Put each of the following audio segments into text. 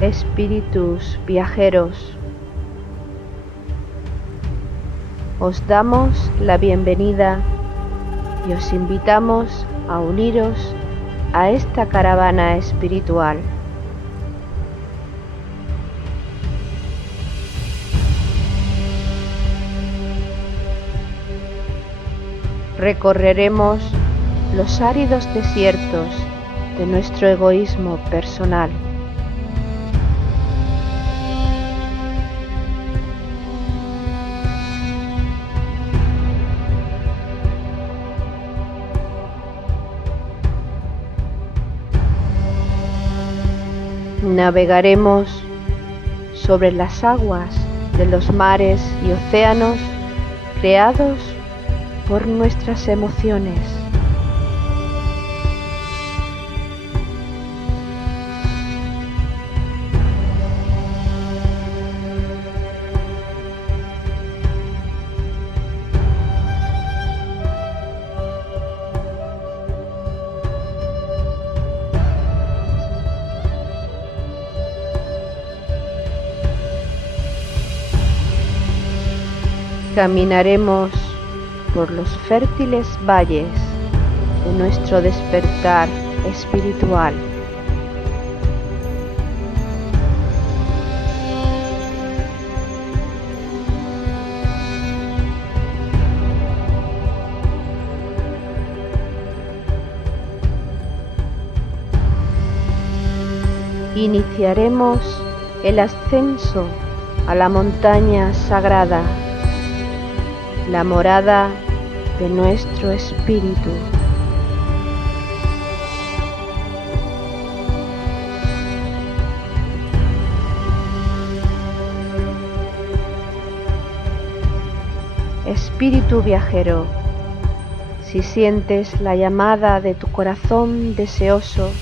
Espíritus viajeros, os damos la bienvenida y os invitamos a uniros a esta caravana espiritual. Recorreremos los áridos desiertos de nuestro egoísmo personal. Navegaremos sobre las aguas de los mares y océanos creados por nuestras emociones. Caminaremos por los fértiles valles de nuestro despertar espiritual. Iniciaremos el ascenso a la montaña sagrada, la morada de nuestro espíritu. Espíritu viajero, si sientes la llamada de tu corazón deseoso,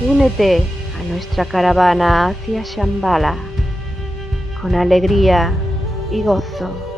únete a nuestra caravana hacia Shambhala con alegría y gozo.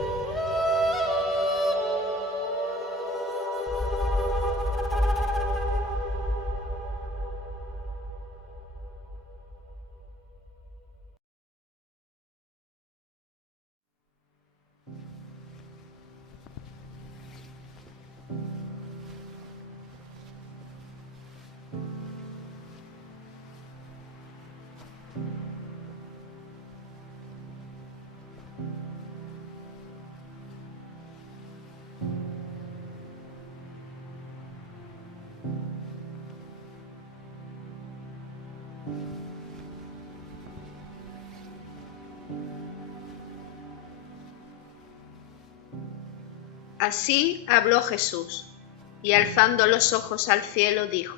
Así habló Jesús, y alzando los ojos al cielo dijo: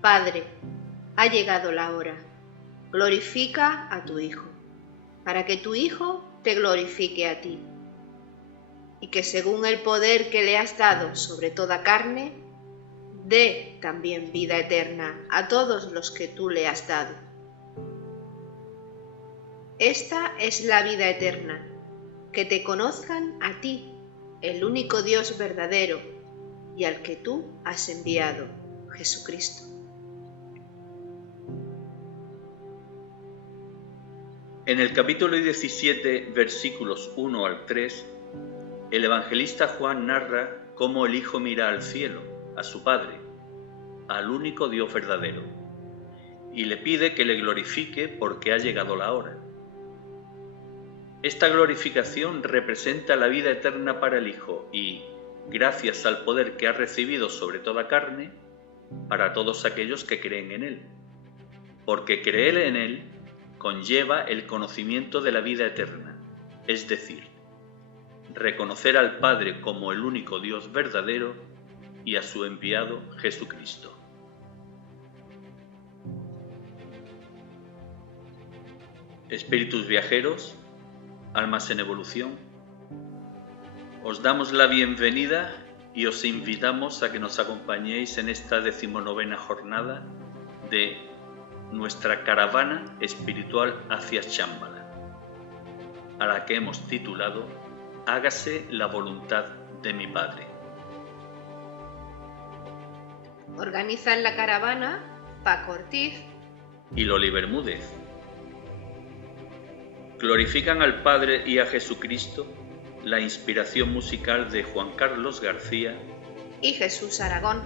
Padre, ha llegado la hora, glorifica a tu Hijo, para que tu Hijo te glorifique a ti, y que según el poder que le has dado sobre toda carne, dé también vida eterna a todos los que tú le has dado. Esta es la vida eterna, que te conozcan a ti, el único Dios verdadero, y al que tú has enviado, Jesucristo. En el capítulo 17, versículos 1 al 3, el evangelista Juan narra cómo el Hijo mira al cielo, a su Padre, al único Dios verdadero, y le pide que le glorifique porque ha llegado la hora. Esta glorificación representa la vida eterna para el Hijo y, gracias al poder que ha recibido sobre toda carne, para todos aquellos que creen en Él. Porque creer en Él conlleva el conocimiento de la vida eterna, es decir, reconocer al Padre como el único Dios verdadero y a su enviado Jesucristo. Espíritus viajeros, almas en evolución, os damos la bienvenida y os invitamos a que nos acompañéis en esta 19ª jornada de nuestra caravana espiritual hacia Shambhala, a la que hemos titulado Hágase la voluntad de mi Padre. Organizan la caravana Paco Ortiz y Loli Bermúdez. glorifican al Padre y a Jesucristo, la inspiración musical de Juan Carlos García y Jesús Aragón.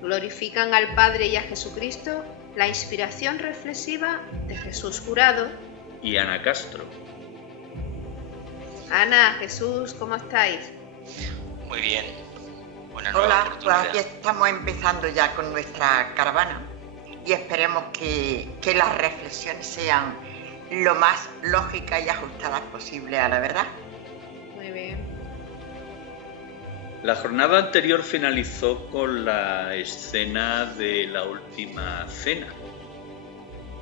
Glorifican al Padre y a Jesucristo, la inspiración reflexiva de Jesús Jurado y Ana Castro. Ana, Jesús, ¿cómo estáis? Muy bien. Hola, pues aquí estamos empezando ya con nuestra caravana y esperemos que las reflexiones sean lo más lógicas y ajustadas posible a la verdad. Muy bien. La jornada anterior finalizó con la escena de la última cena.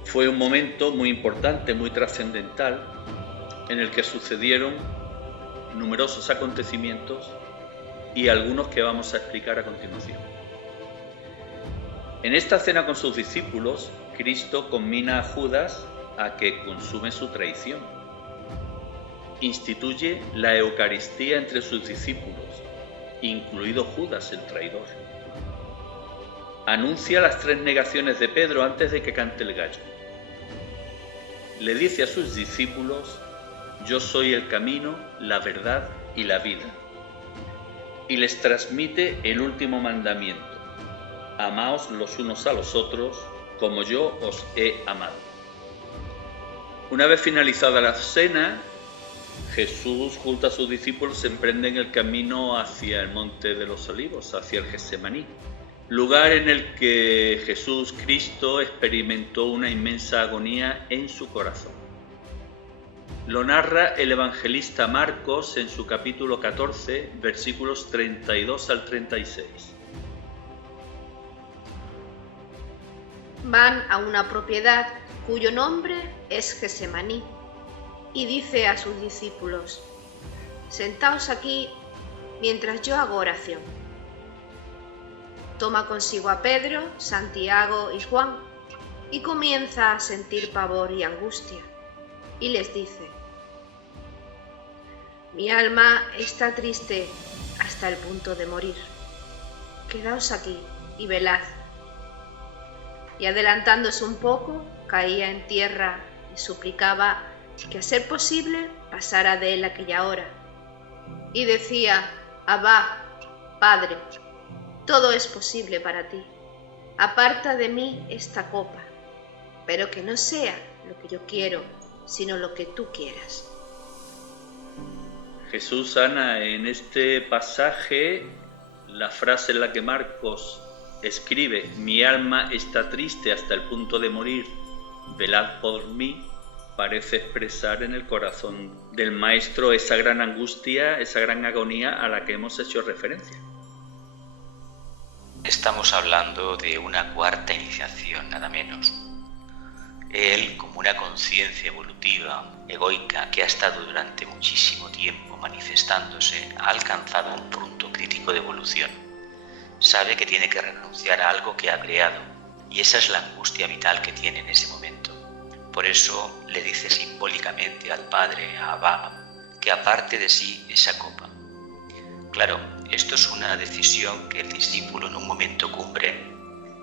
Fue un momento muy importante, muy trascendental, en el que sucedieron numerosos acontecimientos y algunos que vamos a explicar a continuación. En esta cena con sus discípulos, Cristo conmina a Judas a que consume su traición. Instituye la Eucaristía entre sus discípulos, incluido Judas el traidor. Anuncia las 3 negaciones de Pedro antes de que cante el gallo. Le dice a sus discípulos: yo soy el camino, la verdad y la vida. Y les transmite el último mandamiento: amaos los unos a los otros como yo os he amado. Una vez finalizada la cena, Jesús junto a sus discípulos emprenden el camino hacia el Monte de los Olivos, hacia el Getsemaní, lugar en el que Jesús Cristo experimentó una inmensa agonía en su corazón. Lo narra el evangelista Marcos en su capítulo 14, versículos 32 al 36. Van a una propiedad cuyo nombre es Getsemaní y dice a sus discípulos: sentaos aquí mientras yo hago oración. Toma consigo a Pedro, Santiago y Juan y comienza a sentir pavor y angustia y les dice: mi alma está triste hasta el punto de morir. Quedaos aquí y velad. Y adelantándose un poco, caía en tierra y suplicaba que a ser posible pasara de él aquella hora. Y decía: Abba, Padre, todo es posible para ti. Aparta de mí esta copa, pero que no sea lo que yo quiero, sino lo que tú quieras. Jesús, Ana, en este pasaje, la frase en la que Marcos escribe: mi alma está triste hasta el punto de morir, velad por mí, parece expresar en el corazón del Maestro esa gran angustia, esa gran agonía a la que hemos hecho referencia. Estamos hablando de una cuarta iniciación, nada menos. Él, como una conciencia evolutiva, egoica, que ha estado durante muchísimo tiempo manifestándose, ha alcanzado un punto crítico de evolución. Sabe que tiene que renunciar a algo que ha creado, y esa es la angustia vital que tiene en ese momento. Por eso le dice simbólicamente al Padre, a Abba, que aparte de sí esa copa. Claro, esto es una decisión que el discípulo en un momento cumbre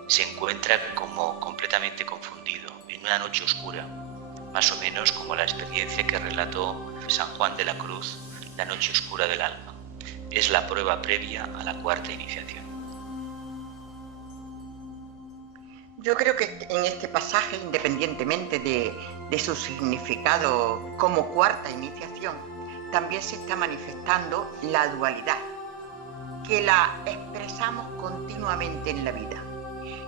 se encuentra como completamente confundido, en una noche oscura, más o menos como la experiencia que relató San Juan de la Cruz, la noche oscura del alma. Es la prueba previa a la cuarta iniciación. Yo creo que en este pasaje, independientemente de su significado como cuarta iniciación, también se está manifestando la dualidad, que la expresamos continuamente en la vida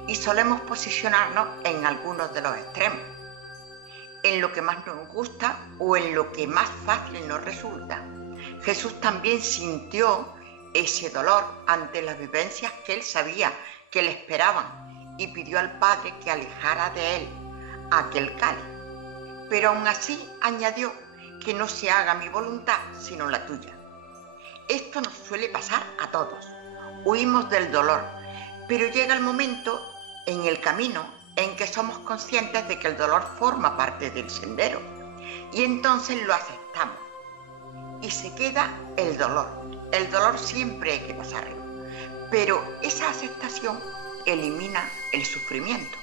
y solemos posicionarnos en algunos de los extremos, en lo que más nos gusta o en lo que más fácil nos resulta. Jesús también sintió ese dolor ante las vivencias que él sabía que le esperaban y pidió al Padre que alejara de él aquel cáliz. Pero aún así añadió: que no se haga mi voluntad sino la tuya. Esto nos suele pasar a todos. Huimos del dolor, pero llega el momento en el camino en que somos conscientes de que el dolor forma parte del sendero y entonces lo aceptamos y se queda el dolor. El dolor siempre hay que pasarlo, pero esa aceptación elimina el sufrimiento.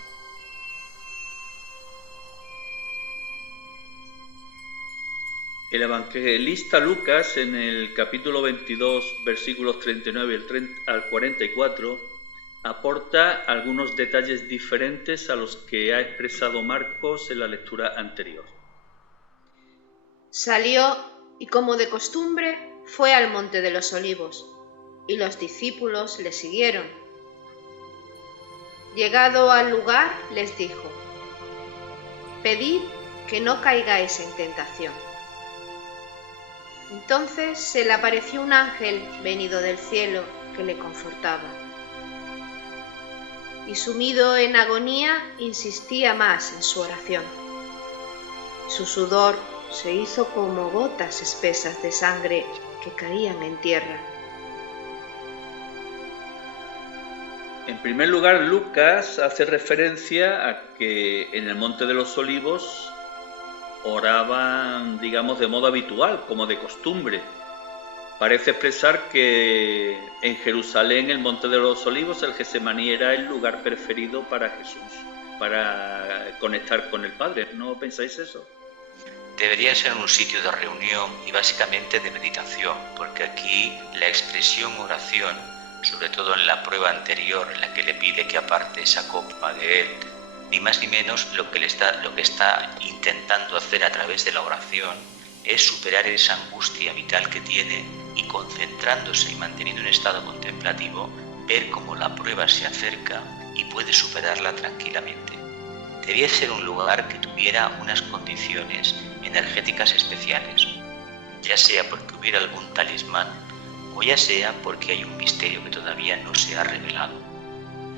El evangelista Lucas, en el capítulo 22, versículos 39 al 44, aporta algunos detalles diferentes a los que ha expresado Marcos en la lectura anterior. Salió y, como de costumbre, fue al monte de los Olivos, y los discípulos le siguieron. Llegado al lugar, les dijo: «Pedid que no caigáis en tentación». Entonces se le apareció un ángel venido del cielo que le confortaba. Y sumido en agonía, insistía más en su oración. Su sudor se hizo como gotas espesas de sangre que caían en tierra. En primer lugar, Lucas hace referencia a que en el Monte de los Olivos oraban, digamos, de modo habitual, como de costumbre. Parece expresar que en Jerusalén, el Monte de los Olivos, el Getsemaní, era el lugar preferido para Jesús, para conectar con el Padre. ¿No pensáis eso? Debería ser un sitio de reunión y básicamente de meditación, porque aquí la expresión oración, sobre todo en la prueba anterior en la que le pide que aparte esa copa de él, ni más ni menos lo que está intentando hacer a través de la oración es superar esa angustia vital que tiene y, concentrándose y manteniendo un estado contemplativo, ver cómo la prueba se acerca y puede superarla tranquilamente. Debía ser un lugar que tuviera unas condiciones energéticas especiales, ya sea porque hubiera algún talismán o ya sea porque hay un misterio que todavía no se ha revelado.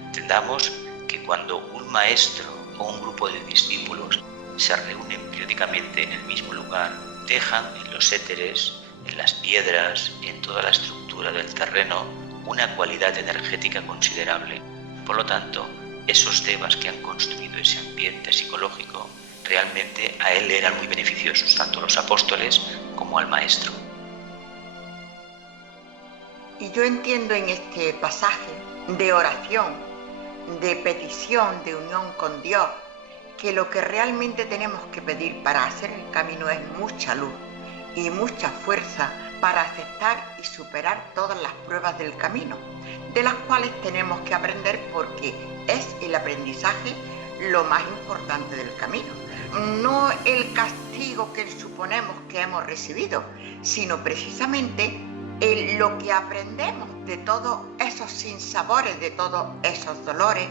Entendamos que cuando un maestro o un grupo de discípulos se reúnen periódicamente en el mismo lugar, dejan en los éteres, en las piedras, en toda la estructura del terreno, una cualidad energética considerable. Por lo tanto, esos devas que han construido ese ambiente psicológico realmente a él eran muy beneficiosos, tanto a los apóstoles como al maestro. Y yo entiendo en este pasaje de oración, de petición, de unión con Dios, que lo que realmente tenemos que pedir para hacer el camino es mucha luz y mucha fuerza para aceptar y superar todas las pruebas del camino, de las cuales tenemos que aprender porque es el aprendizaje lo más importante del camino. No el castigo que suponemos que hemos recibido, sino precisamente lo que aprendemos de todos esos sinsabores, de todos esos dolores,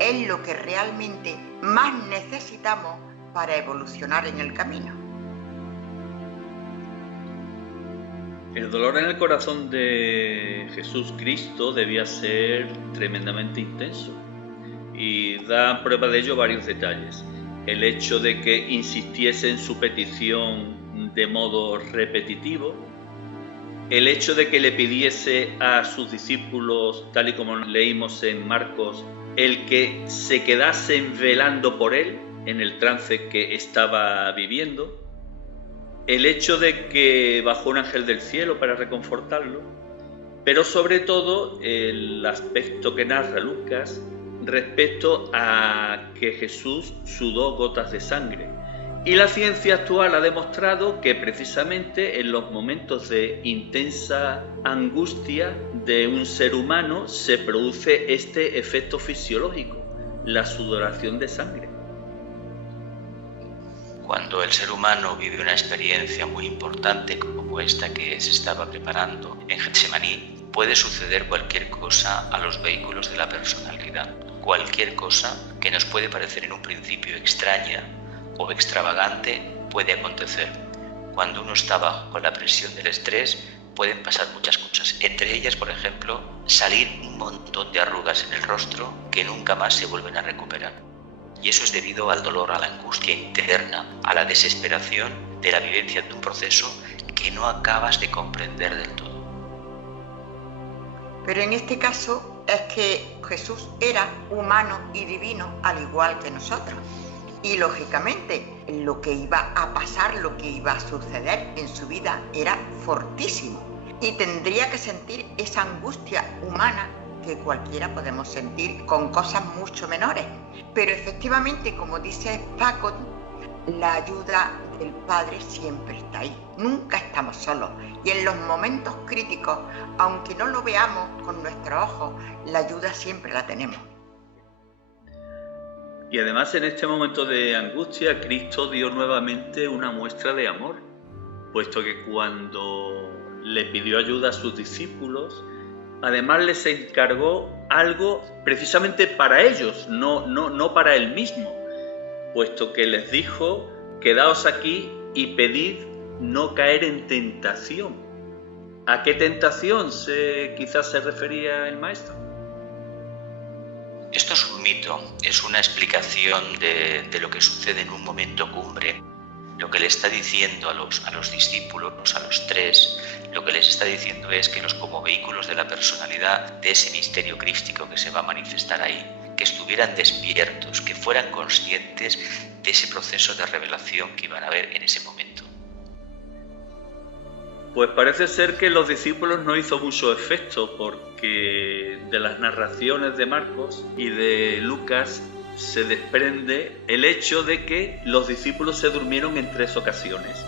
es lo que realmente más necesitamos para evolucionar en el camino. El dolor en el corazón de Jesús Cristo debía ser tremendamente intenso y da prueba de ello varios detalles. El hecho de que insistiese en su petición de modo repetitivo, el hecho de que le pidiese a sus discípulos, tal y como leímos en Marcos, el que se quedasen velando por él en el trance que estaba viviendo, el hecho de que bajó un ángel del cielo para reconfortarlo, pero sobre todo el aspecto que narra Lucas respecto a que Jesús sudó gotas de sangre. Y la ciencia actual ha demostrado que precisamente en los momentos de intensa angustia de un ser humano se produce este efecto fisiológico, la sudoración de sangre. Cuando el ser humano vive una experiencia muy importante como esta que se estaba preparando en Getsemaní, puede suceder cualquier cosa a los vehículos de la personalidad. Cualquier cosa que nos puede parecer en un principio extraña o extravagante puede acontecer. Cuando uno está bajo la presión del estrés pueden pasar muchas cosas, entre ellas, por ejemplo, salir un montón de arrugas en el rostro que nunca más se vuelven a recuperar. Y eso es debido al dolor, a la angustia interna, a la desesperación de la vivencia de un proceso que no acabas de comprender del todo. Pero en este caso es que Jesús era humano y divino al igual que nosotros. Y lógicamente lo que iba a pasar, lo que iba a suceder en su vida era fortísimo. Y tendría que sentir esa angustia humana que cualquiera podemos sentir con cosas mucho menores. Pero efectivamente, como dice Paco, la ayuda del Padre siempre está ahí, nunca estamos solos. Y en los momentos críticos, aunque no lo veamos con nuestros ojos, la ayuda siempre la tenemos. Y además en este momento de angustia, Cristo dio nuevamente una muestra de amor, puesto que cuando le pidió ayuda a sus discípulos, además les encargó algo precisamente para ellos, no para él mismo, puesto que les dijo: quedaos aquí y pedid no caer en tentación. ¿A qué tentación quizás se refería el maestro? Esto es un mito, es una explicación de lo que sucede en un momento cumbre. Lo que le está diciendo a los discípulos, a los tres, lo que les está diciendo es que como vehículos de la personalidad, de ese misterio crístico que se va a manifestar ahí, que estuvieran despiertos, que fueran conscientes de ese proceso de revelación que iban a ver en ese momento. Pues parece ser que los discípulos no hizo mucho efecto, porque de las narraciones de Marcos y de Lucas se desprende el hecho de que los discípulos se durmieron en 3 ocasiones.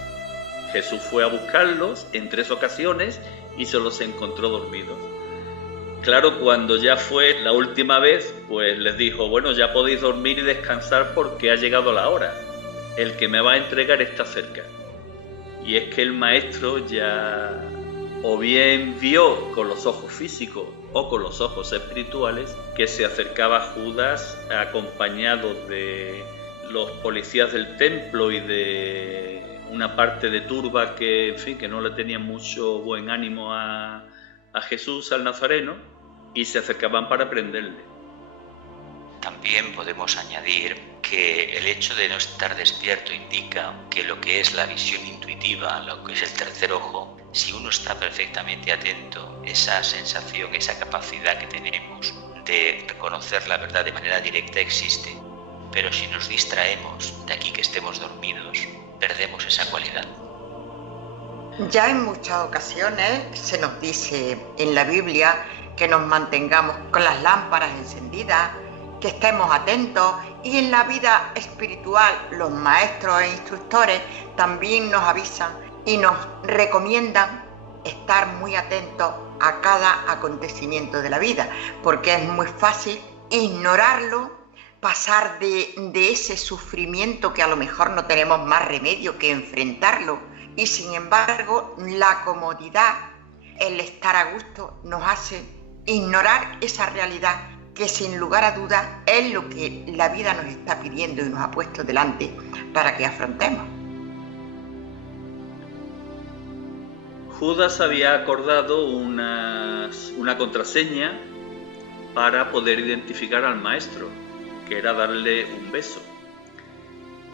Jesús fue a buscarlos en 3 ocasiones y se los encontró dormidos. Claro, cuando ya fue la última vez, pues les dijo: bueno, ya podéis dormir y descansar porque ha llegado la hora. El que me va a entregar está cerca. Y es que el maestro ya o bien vio con los ojos físicos o con los ojos espirituales que se acercaba Judas acompañado de los policías del templo y de una parte de turba que, en fin, que no le tenía mucho buen ánimo a Jesús, al Nazareno, y se acercaban para prenderle. También podemos añadir que el hecho de no estar despierto indica que lo que es la visión intuitiva, lo que es el tercer ojo, si uno está perfectamente atento, esa sensación, esa capacidad que tenemos de reconocer la verdad de manera directa existe. Pero si nos distraemos, de aquí que estemos dormidos, perdemos esa cualidad. Ya en muchas ocasiones se nos dice en la Biblia que nos mantengamos con las lámparas encendidas, que estemos atentos, y en la vida espiritual los maestros e instructores también nos avisan y nos recomiendan estar muy atentos a cada acontecimiento de la vida, porque es muy fácil ignorarlo, pasar de ese sufrimiento que a lo mejor no tenemos más remedio que enfrentarlo, y sin embargo la comodidad, el estar a gusto, nos hace ignorar esa realidad que sin lugar a dudas es lo que la vida nos está pidiendo y nos ha puesto delante para que afrontemos. Judas había acordado una contraseña para poder identificar al maestro, que era darle un beso.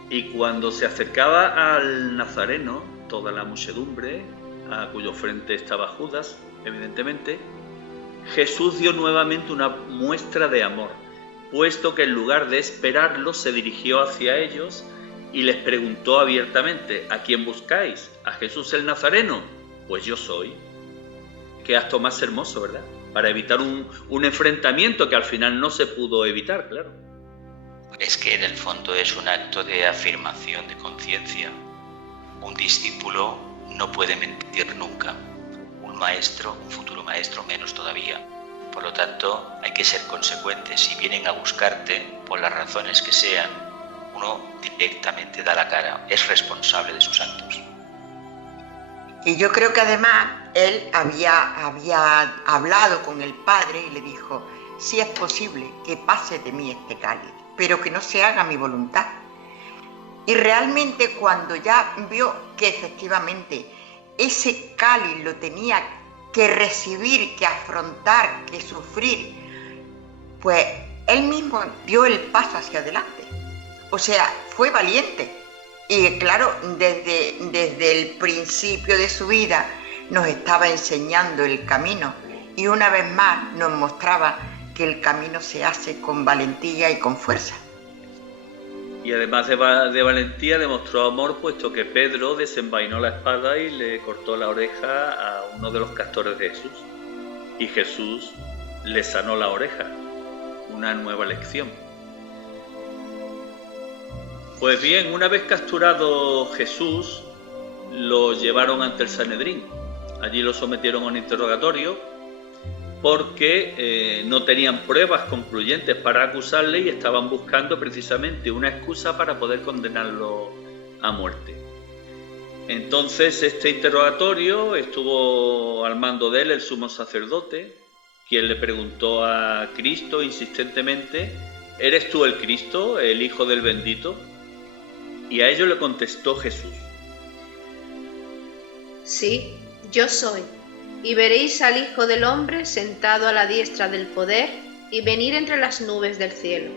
Y cuando se acercaba al Nazareno, toda la muchedumbre, a cuyo frente estaba Judas, evidentemente, Jesús dio nuevamente una muestra de amor, puesto que en lugar de esperarlos se dirigió hacia ellos y les preguntó abiertamente: ¿a quién buscáis? ¿A Jesús el Nazareno? Pues yo soy. Qué acto más hermoso, ¿verdad? Para evitar un enfrentamiento que al final no se pudo evitar, claro. Es que en el fondo es un acto de afirmación de conciencia. Un discípulo no puede mentir nunca. Un maestro, un futuro maestro, menos todavía. Por lo tanto, hay que ser consecuentes. Si vienen a buscarte, por las razones que sean, uno directamente da la cara, es responsable de sus actos. Y yo creo que además él había hablado con el Padre y le dijo: si es posible que pase de mí este cáliz, pero que no se haga mi voluntad. Y realmente cuando ya vio que efectivamente ese cáliz lo tenía que recibir, que afrontar, que sufrir, pues él mismo dio el paso hacia adelante. O sea, fue valiente. Y claro, desde el principio de su vida nos estaba enseñando el camino, y una vez más nos mostraba que el camino se hace con valentía y con fuerza. Y además de valentía demostró amor, puesto que Pedro desenvainó la espada y le cortó la oreja a uno de los castores de Jesús. Y Jesús le sanó la oreja. Una nueva lección. Pues bien, una vez capturado Jesús, lo llevaron ante el Sanedrín. Allí lo sometieron a un interrogatorio porque no tenían pruebas concluyentes para acusarle y estaban buscando precisamente una excusa para poder condenarlo a muerte. Entonces este interrogatorio estuvo al mando de él el sumo sacerdote, quien le preguntó a Cristo insistentemente: ¿eres tú el Cristo, el Hijo del Bendito? Y a ello le contestó Jesús: Sí, yo soy, y veréis al Hijo del Hombre sentado a la diestra del poder y venir entre las nubes del cielo.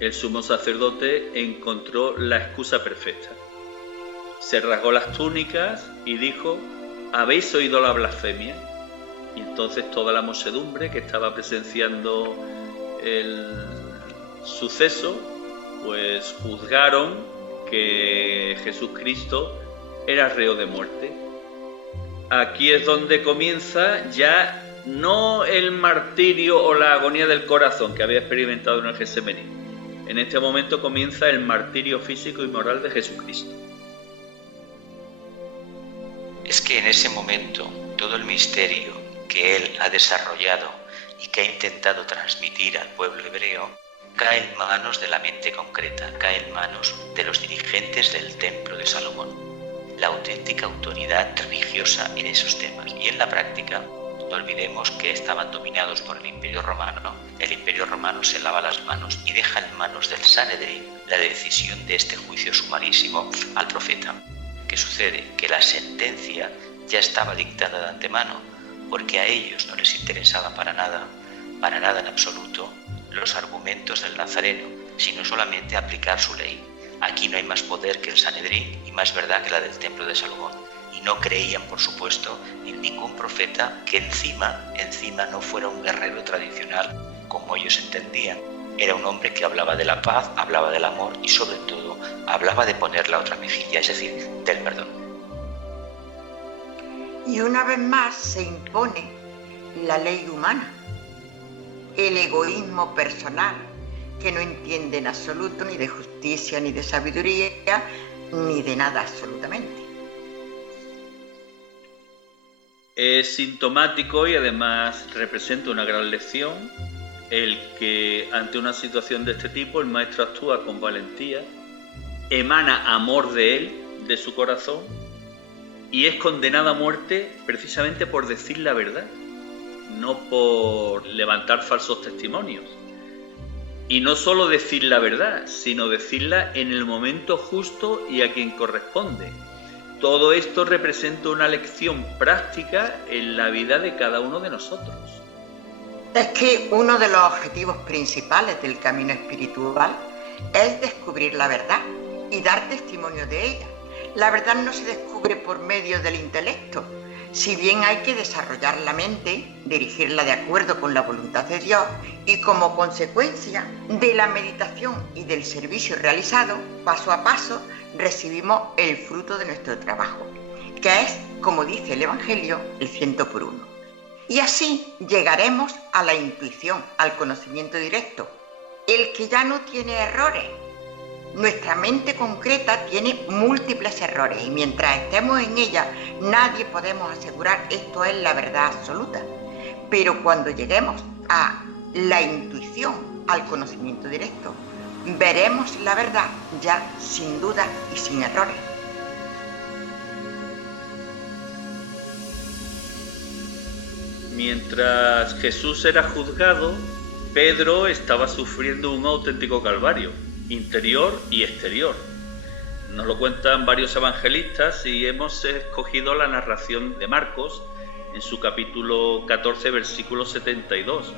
El sumo sacerdote encontró la excusa perfecta. Se rasgó las túnicas y dijo: ¿habéis oído la blasfemia? Y entonces toda la muchedumbre que estaba presenciando el suceso, pues juzgaron que Jesucristo era reo de muerte. Aquí es donde comienza ya no el martirio o la agonía del corazón que había experimentado en el Getsemaní. En este momento comienza el martirio físico y moral de Jesucristo. Es que en ese momento todo el misterio que él ha desarrollado y que ha intentado transmitir al pueblo hebreo cae en manos de la mente concreta, cae en manos de los dirigentes del Templo de Salomón, la auténtica autoridad religiosa en esos temas. Y en la práctica, no olvidemos que estaban dominados por el Imperio Romano. El Imperio Romano se lava las manos y deja en manos del Sanedrín la decisión de este juicio sumarísimo al profeta. ¿Qué sucede? Que la sentencia ya estaba dictada de antemano, porque a ellos no les interesaba para nada en absoluto, los argumentos del Nazareno, sino solamente aplicar su ley. Aquí no hay más poder que el Sanedrín y más verdad que la del Templo de Salomón. Y no creían, por supuesto, en ningún profeta que encima no fuera un guerrero tradicional como ellos entendían. Era un hombre que hablaba de la paz, hablaba del amor y sobre todo hablaba de poner la otra mejilla, es decir, del perdón. Y una vez más se impone la ley humana, el egoísmo personal, que no entiende en absoluto ni de justicia, ni de sabiduría, ni de nada absolutamente. Es sintomático y además representa una gran lección el que ante una situación de este tipo el maestro actúa con valentía, emana amor de él, de su corazón, y es condenado a muerte precisamente por decir la verdad, no por levantar falsos testimonios. Y no solo decir la verdad, sino decirla en el momento justo y a quien corresponde. Todo esto representa una lección práctica en la vida de cada uno de nosotros. Es que uno de los objetivos principales del camino espiritual es descubrir la verdad y dar testimonio de ella. La verdad no se descubre por medio del intelecto. Si bien hay que desarrollar la mente, dirigirla de acuerdo con la voluntad de Dios y como consecuencia de la meditación y del servicio realizado, paso a paso recibimos el fruto de nuestro trabajo, que es, como dice el Evangelio, el 100 por 1. Y así llegaremos a la intuición, al conocimiento directo, el que ya no tiene errores. Nuestra mente concreta tiene múltiples errores y mientras estemos en ella nadie podemos asegurar esto es la verdad absoluta. Pero cuando lleguemos a la intuición, al conocimiento directo, veremos la verdad ya sin duda y sin errores. Mientras Jesús era juzgado, Pedro estaba sufriendo un auténtico calvario, interior y exterior. Nos lo cuentan varios evangelistas y hemos escogido la narración de Marcos en su capítulo 14, versículo 72,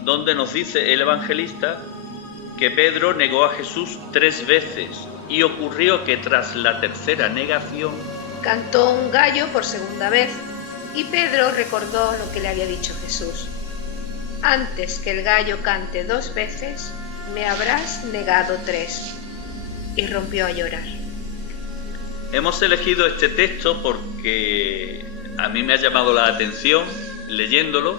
donde nos dice el evangelista que Pedro negó a Jesús 3 veces y ocurrió que tras la tercera negación cantó un gallo por segunda vez y Pedro recordó lo que le había dicho Jesús: antes que el gallo cante 2 veces, me habrás negado 3. Y rompió a llorar. Hemos elegido este texto porque a mí me ha llamado la atención leyéndolo.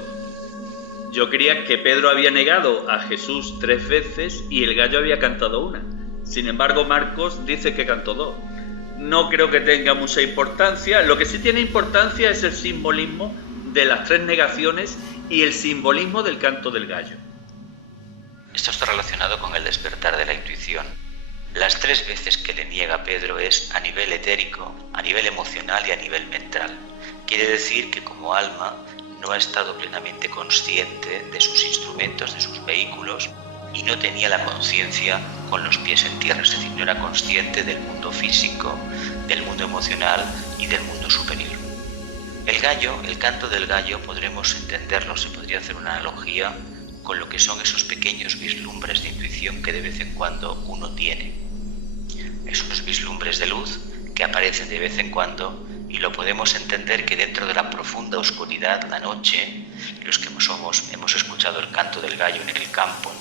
Yo creía que Pedro había negado a Jesús 3 veces y el gallo había cantado 1. Sin embargo, Marcos dice que cantó 2. No creo que tenga mucha importancia. Lo que sí tiene importancia es el simbolismo de las 3 negaciones y el simbolismo del canto del gallo. Esto está relacionado con el despertar de la intuición. Las 3 veces que le niega Pedro es a nivel etérico, a nivel emocional y a nivel mental. Quiere decir que como alma no ha estado plenamente consciente de sus instrumentos, de sus vehículos, y no tenía la conciencia con los pies en tierra, es decir, no era consciente del mundo físico, del mundo emocional y del mundo superior. El gallo, el canto del gallo, podremos entenderlo, se podría hacer una analogía con lo que son esos pequeños vislumbres de intuición que de vez en cuando uno tiene. Esos vislumbres de luz que aparecen de vez en cuando, y lo podemos entender que dentro de la profunda oscuridad, la noche, los que hemos escuchado el canto del gallo en el campo,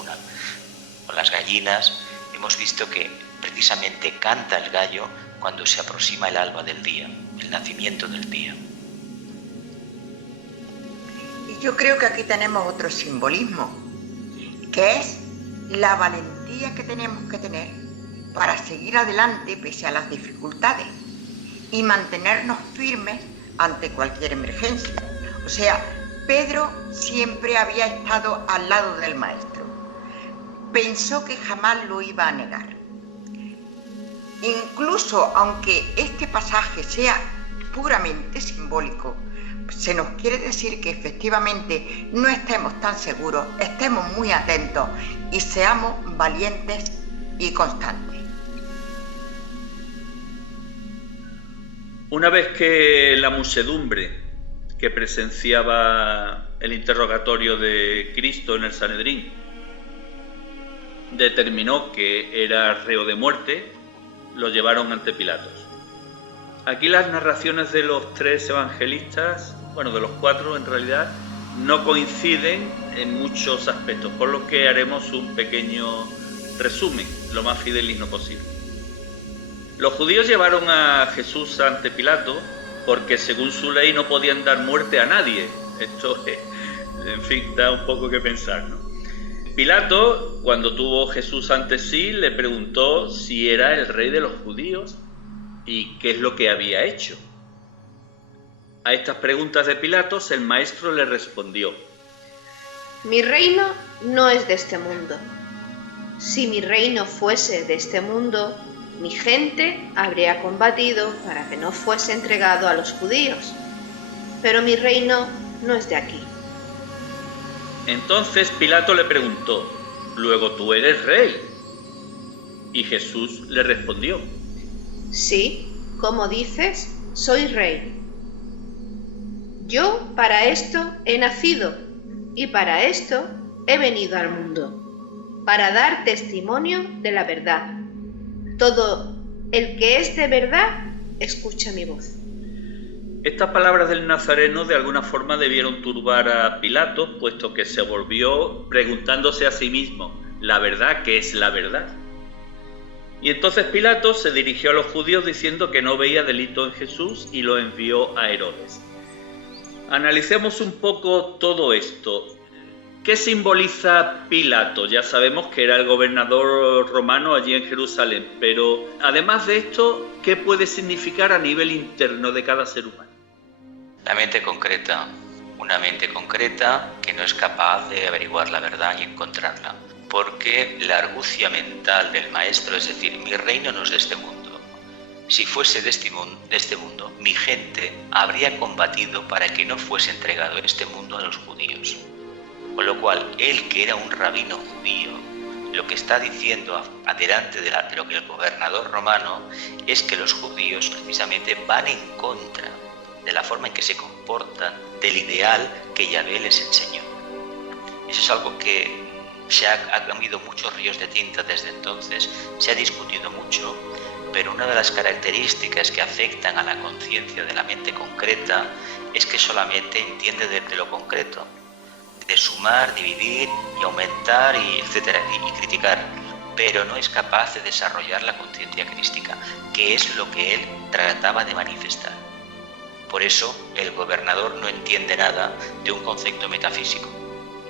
con las gallinas, hemos visto que precisamente canta el gallo cuando se aproxima el alba del día, el nacimiento del día. Y yo creo que aquí tenemos otro simbolismo, que es la valentía que tenemos que tener para seguir adelante pese a las dificultades y mantenernos firmes ante cualquier emergencia. O sea, Pedro siempre había estado al lado del maestro. Pensó que jamás lo iba a negar. Incluso aunque este pasaje sea puramente simbólico, se nos quiere decir que efectivamente no estemos tan seguros, estemos muy atentos y seamos valientes y constantes. Una vez que la muchedumbre que presenciaba el interrogatorio de Cristo en el Sanedrín determinó que era reo de muerte, lo llevaron ante Pilatos. Aquí las narraciones de los 3 evangelistas, de los 4 en realidad, no coinciden en muchos aspectos, por lo que haremos un pequeño resumen, lo más fidedigno posible. Los judíos llevaron a Jesús ante Pilato porque según su ley no podían dar muerte a nadie. Esto, en fin, da un poco que pensar, ¿no? Pilato, cuando tuvo Jesús ante sí, le preguntó si era el rey de los judíos y qué es lo que había hecho. A estas preguntas de Pilatos, el maestro le respondió: Mi reino no es de este mundo. Si mi reino fuese de este mundo, mi gente habría combatido para que no fuese entregado a los judíos. Pero mi reino no es de aquí. Entonces Pilato le preguntó: ¿Luego tú eres rey? Y Jesús le respondió: Sí, como dices, soy rey. Yo para esto he nacido y para esto he venido al mundo, para dar testimonio de la verdad. Todo el que es de verdad, escucha mi voz. Estas palabras del Nazareno de alguna forma debieron turbar a Pilato, puesto que se volvió preguntándose a sí mismo: ¿la verdad qué es la verdad? Y entonces Pilato se dirigió a los judíos diciendo que no veía delito en Jesús y lo envió a Herodes. Analicemos un poco todo esto. ¿Qué simboliza Pilato? Ya sabemos que era el gobernador romano allí en Jerusalén, pero además de esto, ¿qué puede significar a nivel interno de cada ser humano? La mente concreta, una mente concreta que no es capaz de averiguar la verdad y encontrarla, porque la argucia mental del maestro, es decir, mi reino no es de este mundo. Si fuese de este mundo, mi gente habría combatido para que no fuese entregado este mundo a los judíos. Con lo cual, él, que era un rabino judío, lo que está diciendo adelante de lo que el gobernador romano es que los judíos precisamente van en contra de la forma en que se comportan, del ideal que Yahvé les enseñó. Eso es algo que ha habido muchos ríos de tinta desde entonces, se ha discutido mucho, pero una de las características que afectan a la conciencia de la mente concreta es que solamente entiende de lo concreto, de sumar, dividir y aumentar y etcétera, y criticar, pero no es capaz de desarrollar la conciencia crística, que es lo que él trataba de manifestar. Por eso el gobernador no entiende nada de un concepto metafísico,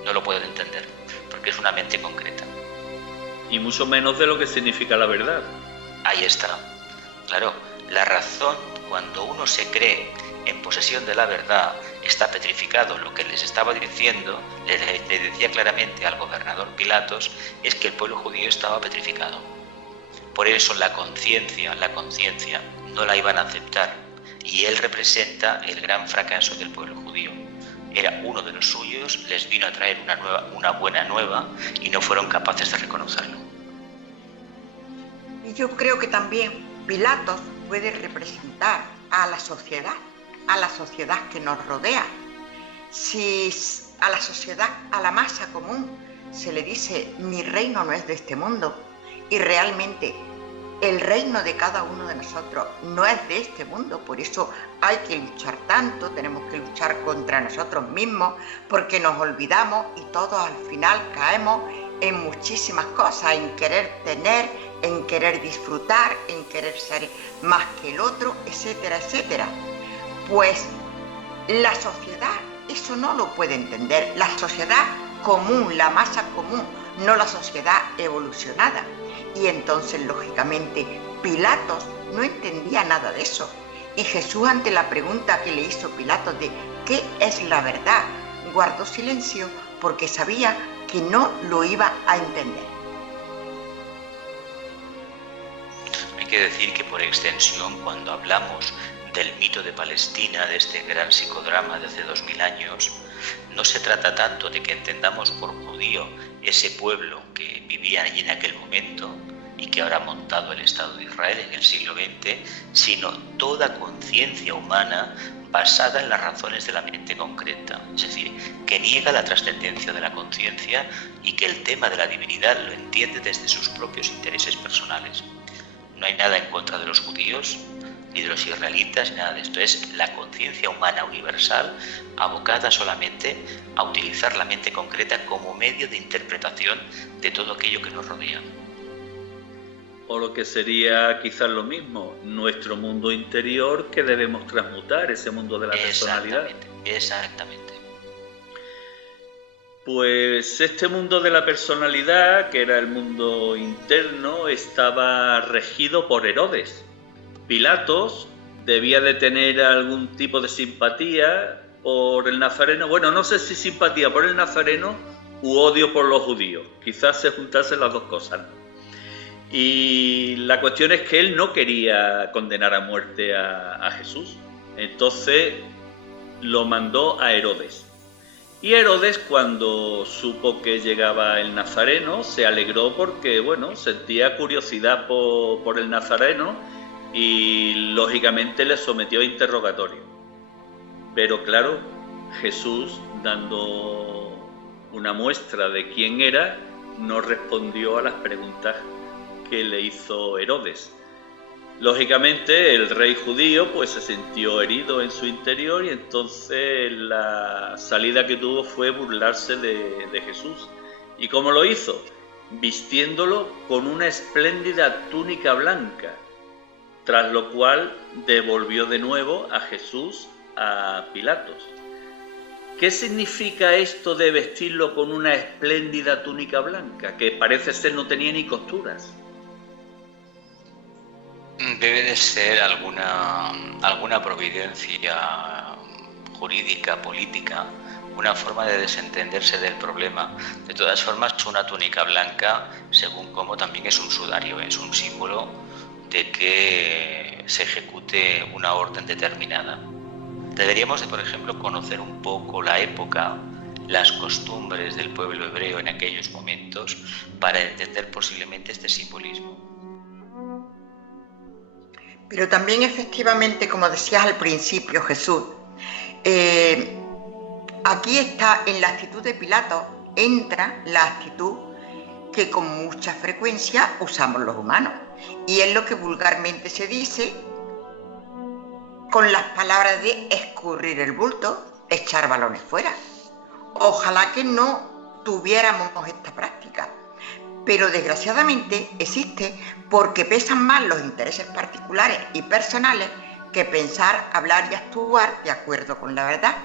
no lo puede entender, porque es una mente concreta. y mucho menos de lo que significa la verdad. Ahí está. Claro, la razón, cuando uno se cree en posesión de la verdad, está petrificado. Lo que les estaba diciendo, le decía claramente al gobernador Pilatos, es que el pueblo judío estaba petrificado. Por eso la conciencia no la iban a aceptar, y él representa el gran fracaso del pueblo judío. Era uno de los suyos, les vino a traer una buena nueva y no fueron capaces de reconocerlo. Y yo creo que también Pilatos puede representar a la sociedad que nos rodea. Si a la sociedad, a la masa común, se le dice mi reino no es de este mundo, y realmente el reino de cada uno de nosotros no es de este mundo, por eso hay que luchar tanto, tenemos que luchar contra nosotros mismos, porque nos olvidamos y todos al final caemos en muchísimas cosas, en querer tener, en querer disfrutar, en querer ser más que el otro, etcétera, etcétera. Pues la sociedad eso no lo puede entender, la sociedad común, la masa común, no la sociedad evolucionada. Y entonces, lógicamente, Pilatos no entendía nada de eso. Y Jesús, ante la pregunta que le hizo Pilatos de ¿qué es la verdad?, guardó silencio porque sabía que no lo iba a entender. Hay que decir que por extensión, cuando hablamos del mito de Palestina, de este gran psicodrama de hace 2000 años, no se trata tanto de que entendamos por judío ese pueblo que vivía allí en aquel momento y que ahora ha montado el Estado de Israel en el siglo XX, sino toda conciencia humana basada en las razones de la mente concreta, es decir, que niega la trascendencia de la conciencia y que el tema de la divinidad lo entiende desde sus propios intereses personales. No hay nada en contra de los judíos, ni de los israelitas, ni nada de esto. Es la conciencia humana universal abocada solamente a utilizar la mente concreta como medio de interpretación de todo aquello que nos rodea. O lo que sería quizás lo mismo, nuestro mundo interior que debemos transmutar, ese mundo de la personalidad. Exactamente. Pues este mundo de la personalidad, que era el mundo interno, estaba regido por Herodes. Pilatos debía de tener algún tipo de simpatía por el nazareno. Bueno, no sé si simpatía por el nazareno u odio por los judíos. Quizás se juntasen las dos cosas, ¿no? Y la cuestión es que él no quería condenar a muerte a Jesús. Entonces lo mandó a Herodes. Y Herodes, cuando supo que llegaba el nazareno, se alegró porque, bueno, sentía curiosidad por el nazareno y lógicamente le sometió a interrogatorio. Pero claro, Jesús, dando una muestra de quién era, no respondió a las preguntas que le hizo Herodes. Lógicamente el rey judío pues se sintió herido en su interior y entonces la salida que tuvo fue burlarse de Jesús. ¿Y cómo lo hizo? Vistiéndolo con una espléndida túnica blanca, tras lo cual devolvió de nuevo a Jesús a Pilatos. ¿Qué significa esto de vestirlo con una espléndida túnica blanca, que parece ser no tenía ni costuras? Debe de ser alguna providencia jurídica, política, una forma de desentenderse del problema. De todas formas, una túnica blanca, según como también es un sudario, es un símbolo de que se ejecute una orden determinada. Deberíamos de, por ejemplo, conocer un poco la época, las costumbres del pueblo hebreo en aquellos momentos para entender posiblemente este simbolismo. Pero también efectivamente, como decías al principio, Jesús, aquí está en la actitud de Pilatos, entra la actitud que con mucha frecuencia usamos los humanos. Y es lo que vulgarmente se dice con las palabras de escurrir el bulto, echar balones fuera. Ojalá que no tuviéramos esta práctica, pero desgraciadamente existe porque pesan más los intereses particulares y personales que pensar, hablar y actuar de acuerdo con la verdad.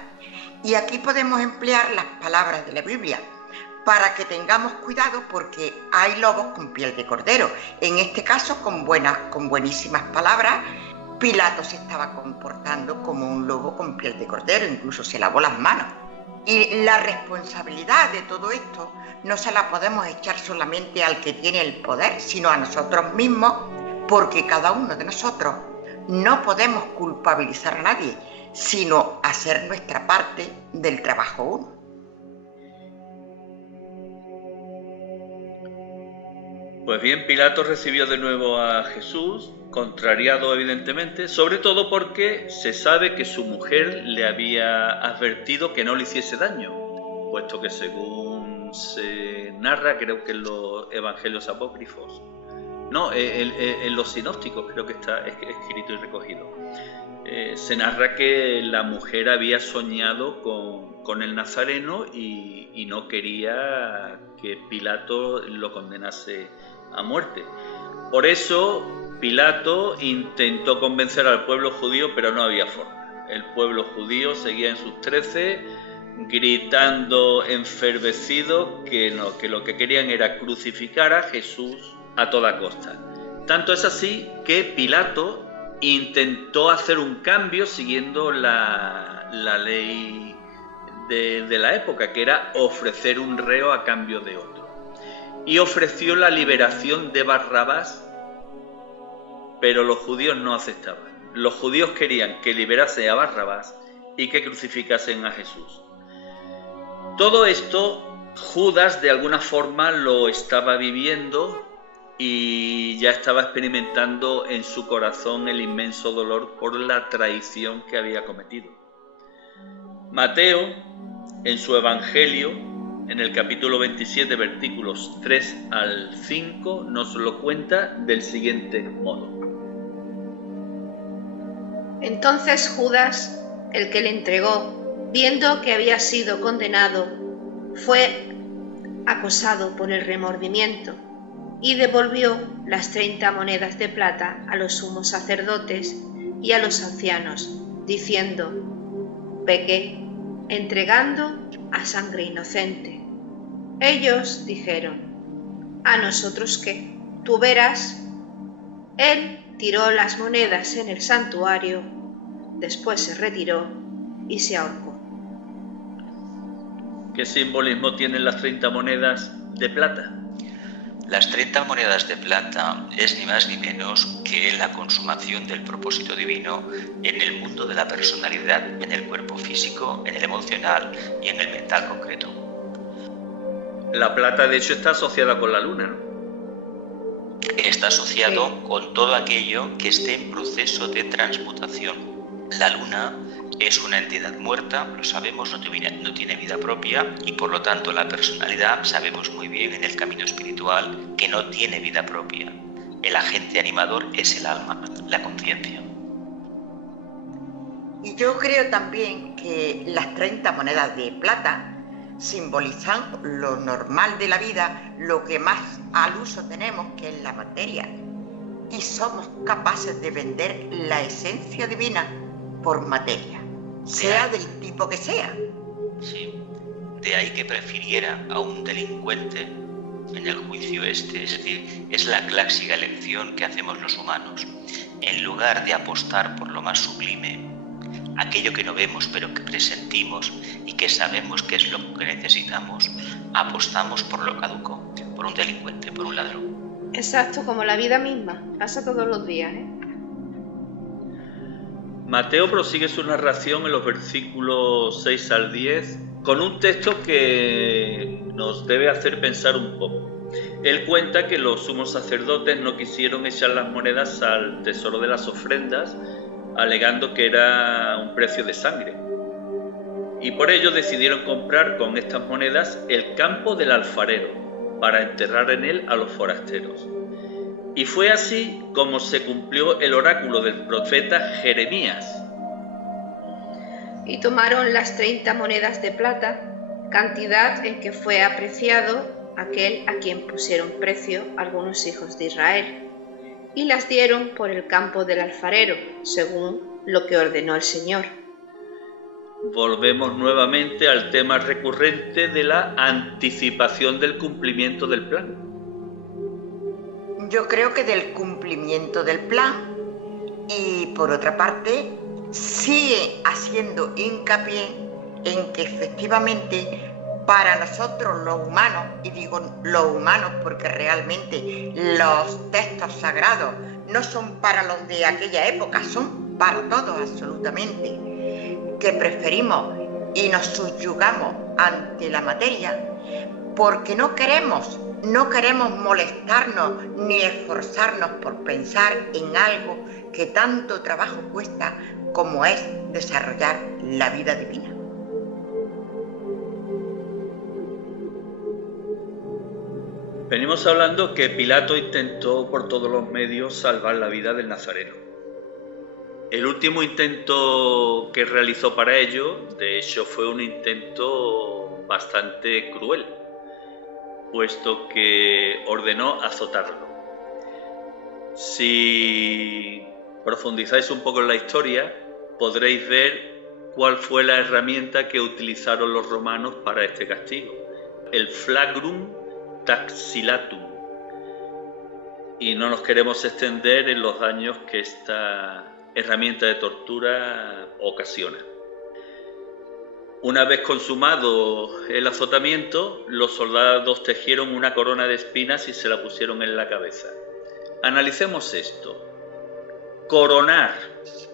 Y aquí podemos emplear las palabras de la Biblia, para que tengamos cuidado porque hay lobos con piel de cordero. En este caso, con buenísimas palabras, Pilato se estaba comportando como un lobo con piel de cordero, incluso se lavó las manos. Y la responsabilidad de todo esto no se la podemos echar solamente al que tiene el poder, sino a nosotros mismos, porque cada uno de nosotros no podemos culpabilizar a nadie, sino hacer nuestra parte del trabajo uno. Pues bien, Pilato recibió de nuevo a Jesús, contrariado evidentemente, sobre todo porque se sabe que su mujer le había advertido que no le hiciese daño, puesto que según se narra, creo que en los evangelios apócrifos, no, en los sinópticos creo que está escrito y recogido, se narra que la mujer había soñado con el Nazareno y no quería que Pilato lo condenase a muerte. Por eso Pilato intentó convencer al pueblo judío, pero no había forma. El pueblo judío seguía en sus 13, gritando enfervecido que lo que querían era crucificar a Jesús a toda costa. Tanto es así que Pilato intentó hacer un cambio siguiendo la ley de la época, que era ofrecer un reo a cambio de otro. Y ofreció la liberación de Barrabás, pero los judíos no aceptaban. Los judíos querían que liberase a Barrabás y que crucificasen a Jesús. Todo esto Judas de alguna forma lo estaba viviendo y ya estaba experimentando en su corazón el inmenso dolor por la traición que había cometido. Mateo, en su Evangelio, en el capítulo 27, versículos 3 al 5, nos lo cuenta del siguiente modo. Entonces Judas, el que le entregó, viendo que había sido condenado, fue acosado por el remordimiento y devolvió las 30 monedas de plata a los sumos sacerdotes y a los ancianos, diciendo: pequé, entregando a sangre inocente. Ellos dijeron: ¿a nosotros qué? Tú verás. Él tiró las monedas en el santuario, después se retiró y se ahorcó. ¿Qué simbolismo tienen las 30 monedas de plata? Las 30 monedas de plata es ni más ni menos que la consumación del propósito divino en el mundo de la personalidad, en el cuerpo físico, en el emocional y en el mental concreto. La plata, de hecho, está asociada con la luna, ¿no? Está asociado con todo aquello que esté en proceso de transmutación. La luna es una entidad muerta, lo sabemos, no tiene vida propia y por lo tanto la personalidad sabemos muy bien en el camino espiritual que no tiene vida propia. El agente animador es el alma, la conciencia. Y yo creo también que las 30 monedas de plata simbolizan lo normal de la vida, lo que más al uso tenemos, que es la materia. Y somos capaces de vender la esencia divina por materia, sea del tipo que sea. Sí, de ahí que prefiriera a un delincuente en el juicio es decir, es la clásica elección que hacemos los humanos. En lugar de apostar por lo más sublime, aquello que no vemos pero que presentimos y que sabemos que es lo que necesitamos, apostamos por lo caduco, por un delincuente, por un ladrón. Exacto, como la vida misma, pasa todos los días, ¿eh? Mateo prosigue su narración en los versículos 6 al 10 con un texto que nos debe hacer pensar un poco. Él cuenta que los sumos sacerdotes no quisieron echar las monedas al tesoro de las ofrendas, alegando que era un precio de sangre. Y por ello decidieron comprar con estas monedas el campo del alfarero, para enterrar en él a los forasteros. Y fue así como se cumplió el oráculo del profeta Jeremías. Y tomaron las 30 monedas de plata, cantidad en que fue apreciado aquel a quien pusieron precio algunos hijos de Israel, y las dieron por el campo del alfarero, según lo que ordenó el Señor. volvemos nuevamente al tema recurrente de la anticipación del cumplimiento del plan. Yo creo que del cumplimiento del plan, y por otra parte sigue haciendo hincapié en que efectivamente para nosotros los humanos, y digo los humanos porque realmente los textos sagrados no son para los de aquella época, son para todos absolutamente, que preferimos y nos subyugamos ante la materia porque no queremos molestarnos ni esforzarnos por pensar en algo que tanto trabajo cuesta como es desarrollar la vida divina. Venimos hablando que Pilato intentó por todos los medios salvar la vida del Nazareno. El último intento que realizó para ello, de hecho, fue un intento bastante cruel, puesto que ordenó azotarlo. Si profundizáis un poco en la historia, podréis ver cuál fue la herramienta que utilizaron los romanos para este castigo: el flagrum taxilatum. Y no nos queremos extender en los daños que esta herramienta de tortura ocasiona. Una vez consumado el azotamiento, los soldados tejieron una corona de espinas y se la pusieron en la cabeza. Analicemos esto. Coronar,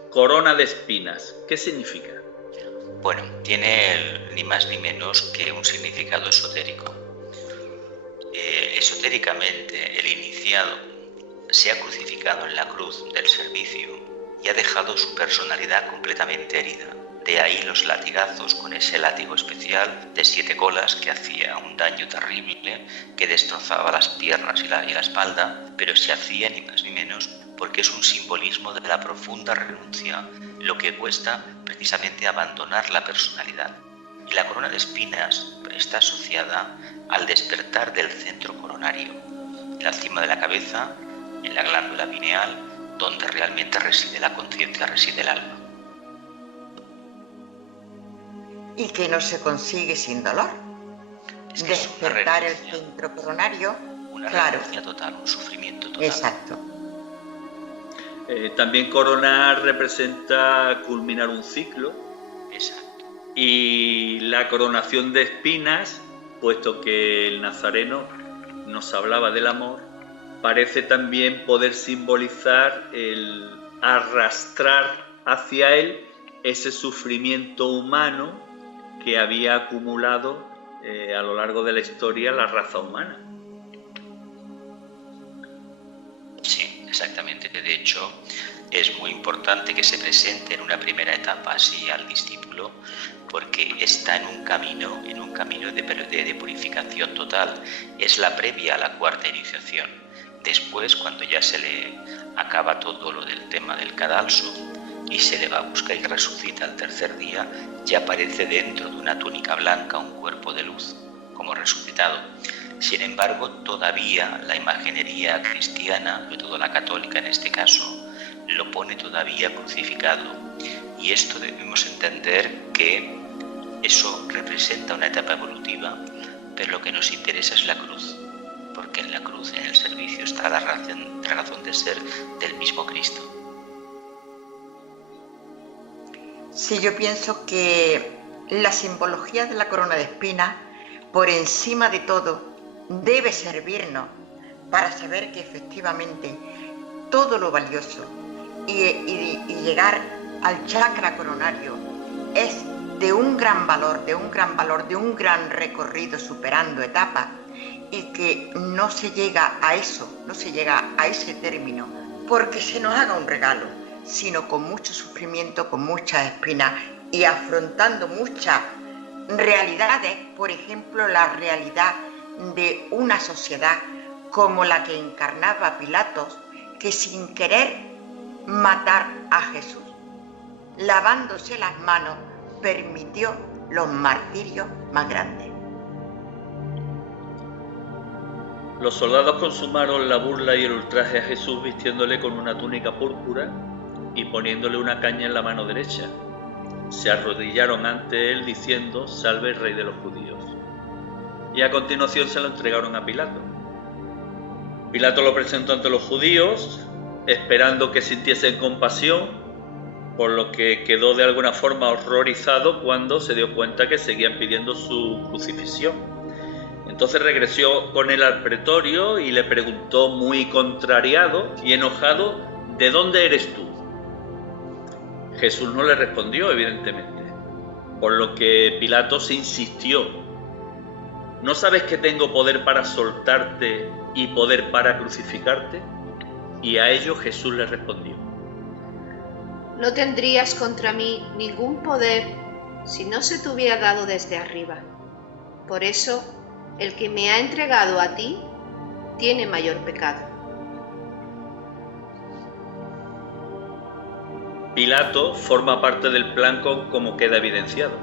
corona de espinas, ¿qué significa? Bueno, tiene ni más ni menos que un significado esotérico. Esotéricamente, el iniciado se ha crucificado en la cruz del servicio y ha dejado su personalidad completamente herida. De ahí los latigazos con ese látigo especial de 7 colas que hacía un daño terrible, que destrozaba las piernas y la espalda, pero se hacía ni más ni menos porque es un simbolismo de la profunda renuncia, lo que cuesta precisamente abandonar la personalidad. Y la corona de espinas está asociada al despertar del centro coronario, en la cima de la cabeza, en la glándula pineal, donde realmente reside la conciencia, reside el alma. Y que no se consigue sin dolor. Es que despertar es el centro coronario, una claro. renuncia total, un sufrimiento total. Exacto. También coronar representa culminar un ciclo. Exacto. Y la coronación de espinas, puesto que el Nazareno nos hablaba del amor, parece también poder simbolizar el arrastrar hacia él ese sufrimiento humano que había acumulado a lo largo de la historia la raza humana. Sí, exactamente. De hecho, es muy importante que se presente en una primera etapa así al discípulo, porque está en un camino de purificación total. Es la previa a la cuarta iniciación. Después, cuando ya se le acaba todo lo del tema del cadalso y se le va a buscar y resucita al tercer día, ya aparece dentro de una túnica blanca un cuerpo de luz, como resucitado. Sin embargo, todavía la imaginería cristiana, sobre todo la católica en este caso, lo pone todavía crucificado. Y esto debemos entender que eso representa una etapa evolutiva, pero lo que nos interesa es la cruz, porque en la cruz, en el servicio, está la razón de ser del mismo Cristo. Sí, yo pienso que la simbología de la corona de espinas, por encima de todo, debe servirnos para saber que efectivamente todo lo valioso y llegar al chakra coronario es de un gran valor, de un gran recorrido superando etapas, y que no se llega a eso, no se llega a ese término porque se nos haga un regalo, sino con mucho sufrimiento, con muchas espinas y afrontando muchas realidades, por ejemplo, la realidad de una sociedad como la que encarnaba Pilatos, que sin querer matar a Jesús, lavándose las manos, permitió los martirios más grandes. Los soldados consumaron la burla y el ultraje a Jesús vistiéndole con una túnica púrpura y poniéndole una caña en la mano derecha. se arrodillaron ante él diciendo: «Salve, Rey de los judíos». Y a continuación se lo entregaron a Pilato. Pilato lo presentó ante los judíos, esperando que sintiesen compasión, por lo que quedó de alguna forma horrorizado cuando se dio cuenta que seguían pidiendo su crucifixión. Entonces regresó con él al pretorio y le preguntó, muy contrariado y enojado: «¿De dónde eres tú?». Jesús no le respondió, evidentemente, por lo que Pilato se insistió: «¿No sabes que tengo poder para soltarte y poder para crucificarte?». Y a ello Jesús le respondió: No tendrías contra mí ningún poder si no se te hubiera dado desde arriba. Por eso, el que me ha entregado a ti tiene mayor pecado. Pilato forma parte del plan como queda evidenciado.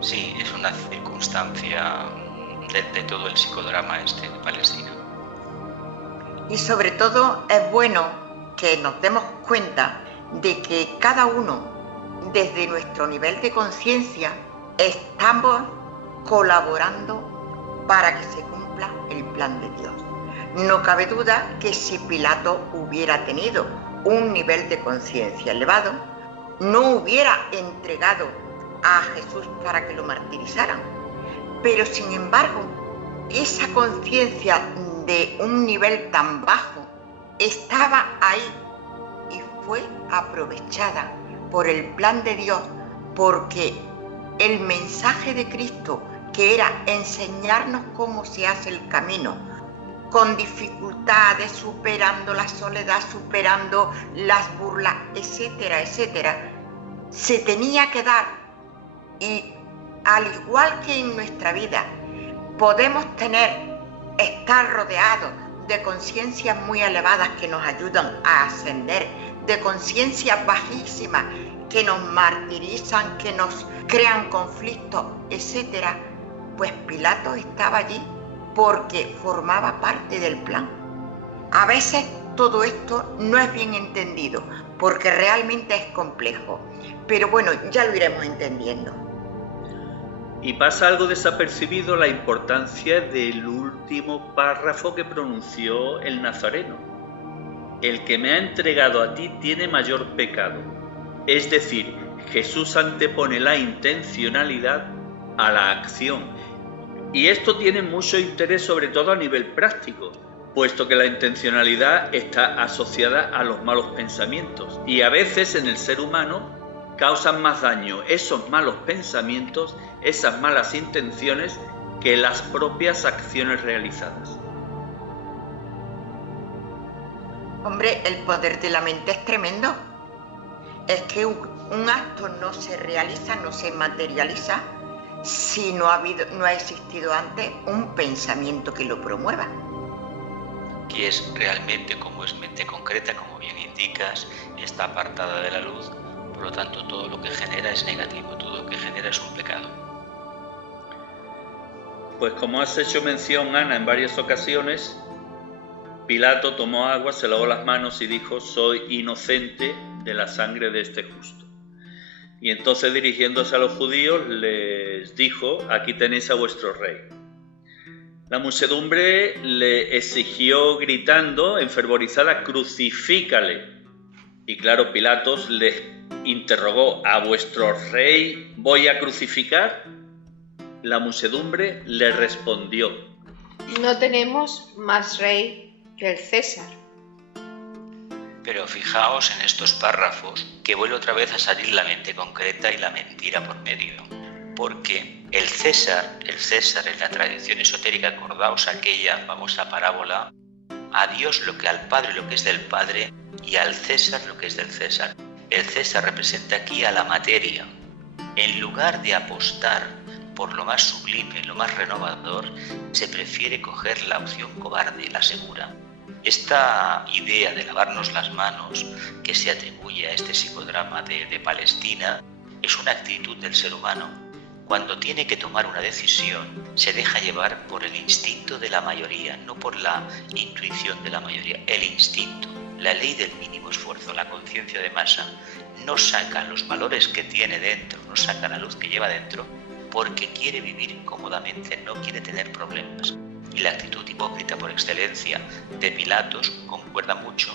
Sí, es una circunstancia de todo el psicodrama de Palestina. Y sobre todo es bueno que nos demos cuenta de que cada uno, desde nuestro nivel de conciencia, estamos colaborando para que se cumpla el plan de Dios. No cabe duda que si Pilato hubiera tenido un nivel de conciencia elevado, no hubiera entregado a Jesús para que lo martirizaran. Pero sin embargo, esa conciencia de un nivel tan bajo estaba ahí y fue aprovechada por el plan de Dios, porque el mensaje de Cristo, que era enseñarnos cómo se hace el camino, con dificultades, superando la soledad, superando las burlas, etcétera, etcétera, se tenía que dar. Y al igual que en nuestra vida podemos estar rodeados de conciencias muy elevadas que nos ayudan a ascender, de conciencias bajísimas que nos martirizan, que nos crean conflictos, etcétera, pues Pilato estaba allí porque formaba parte del plan. A veces todo esto no es bien entendido, porque realmente es complejo, pero bueno, ya lo iremos entendiendo. Y pasa algo desapercibido la importancia del último párrafo que pronunció el Nazareno. El que me ha entregado a ti tiene mayor pecado. Es decir, Jesús antepone la intencionalidad a la acción. Y esto tiene mucho interés, sobre todo a nivel práctico, puesto que la intencionalidad está asociada a los malos pensamientos. Y a veces en el ser humano causan más daño esos malos pensamientos, esas malas intenciones, que las propias acciones realizadas. Hombre, el poder de la mente es tremendo. Es que un acto no se realiza, no se materializa, si no ha existido antes un pensamiento que lo promueva. Que es realmente, como es mente concreta, como bien indicas, está apartada de la luz, por lo tanto todo lo que genera es negativo, todo lo que genera es un pecado. Pues como has hecho mención, Ana, en varias ocasiones, Pilato tomó agua, se lavó las manos y dijo: «Soy inocente de la sangre de este justo». Y entonces, dirigiéndose a los judíos, les dijo: «Aquí tenéis a vuestro rey». La muchedumbre le exigió gritando, enfervorizada: «Crucifícale». Y claro, Pilatos les interrogó: «¿A vuestro rey voy a crucificar?». La muchedumbre le respondió: No tenemos más rey que el César. Pero fijaos en estos párrafos que vuelve otra vez a salir la mente concreta y la mentira por medio. Porque el César en la tradición esotérica, acordaos aquella famosa parábola: a Dios lo que al Padre lo que es del Padre y al César lo que es del César. El César representa aquí a la materia. En lugar de apostar por lo más sublime, lo más renovador, se prefiere coger la opción cobarde, la segura. Esta idea de lavarnos las manos que se atribuye a este psicodrama de Palestina es una actitud del ser humano. Cuando tiene que tomar una decisión, se deja llevar por el instinto de la mayoría, no por la intuición de la mayoría, el instinto. la ley del mínimo esfuerzo, la conciencia de masa, no saca los valores que tiene dentro, no saca la luz que lleva dentro, porque quiere vivir cómodamente, no quiere tener problemas. Y la actitud hipócrita por excelencia de Pilatos concuerda mucho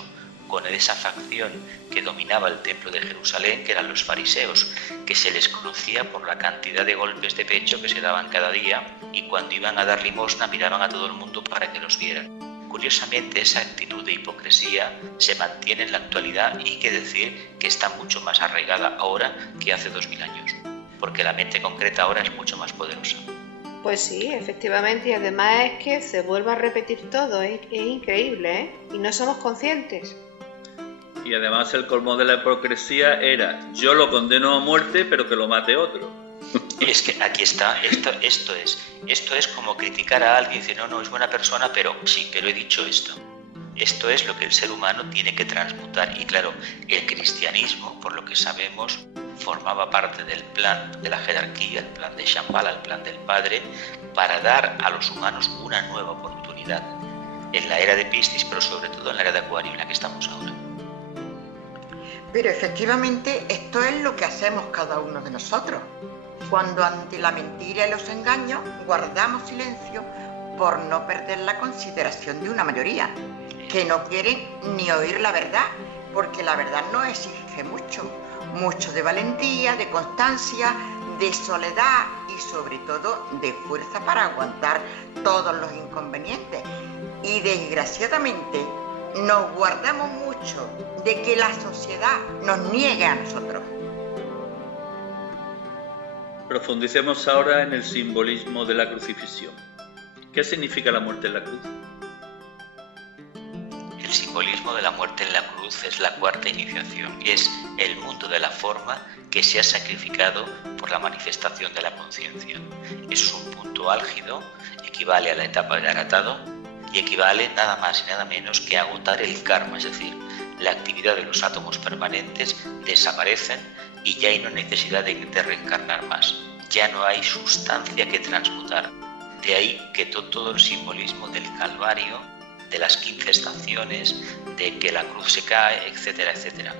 con esa facción que dominaba el templo de Jerusalén, que eran los fariseos, que se les conocía por la cantidad de golpes de pecho que se daban cada día, y cuando iban a dar limosna miraban a todo el mundo para que los vieran. Curiosamente, esa actitud de hipocresía se mantiene en la actualidad, y hay que decir que está mucho más arraigada ahora que hace 2000 años, porque la mente concreta ahora es mucho más poderosa. Pues sí, efectivamente, y además es que se vuelve a repetir todo, es increíble, ¿eh? Y no somos conscientes. Y además el colmo de la hipocresía era: yo lo condeno a muerte, pero que lo mate otro. Y es que aquí está, esto es como criticar a alguien y decir, no, es buena persona, pero sí, pero he dicho esto. Esto es lo que el ser humano tiene que transmutar. Y claro, el cristianismo, por lo que sabemos, formaba parte del plan de la jerarquía, el plan de Shambhala, el plan del Padre, para dar a los humanos una nueva oportunidad en la era de Piscis, pero sobre todo en la era de Acuario, en la que estamos ahora. Pero efectivamente esto es lo que hacemos cada uno de nosotros. Cuando ante la mentira y los engaños guardamos silencio por no perder la consideración de una mayoría, que no quieren ni oír la verdad, porque la verdad no exige mucho de valentía, de constancia, de soledad y sobre todo de fuerza para aguantar todos los inconvenientes. Y desgraciadamente nos guardamos mucho de que la sociedad nos niegue a nosotros. Profundicemos ahora en el simbolismo de la crucifixión. ¿Qué significa la muerte en la cruz? El simbolismo de la muerte en la cruz es la cuarta iniciación, es el mundo de la forma que se ha sacrificado por la manifestación de la conciencia. Es un punto álgido, equivale a la etapa del aratado y equivale nada más y nada menos que a agotar el karma, es decir, la actividad de los átomos permanentes desaparecen y ya hay no necesidad de reencarnar más, ya no hay sustancia que transmutar. De ahí que todo el simbolismo del Calvario, de las 15 estaciones, de que la cruz se cae, etcétera, etcétera.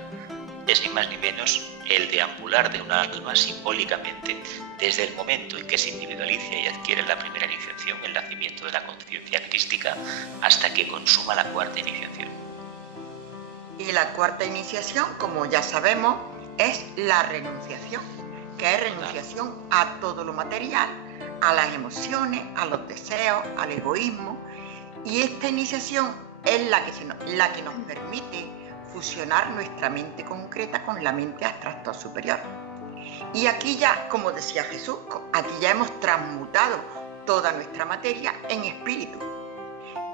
Es ni más ni menos el deambular de una alma simbólicamente desde el momento en que se individualiza y adquiere la primera iniciación, el nacimiento de la conciencia crística, hasta que consuma la cuarta iniciación. Y la cuarta iniciación, como ya sabemos, es la renunciación, que es renunciación a todo lo material, a las emociones, a los deseos, al egoísmo. Y esta iniciación es la que nos permite fusionar nuestra mente concreta con la mente abstracta superior. Y aquí ya, como decía Jesús, aquí ya hemos transmutado toda nuestra materia en espíritu.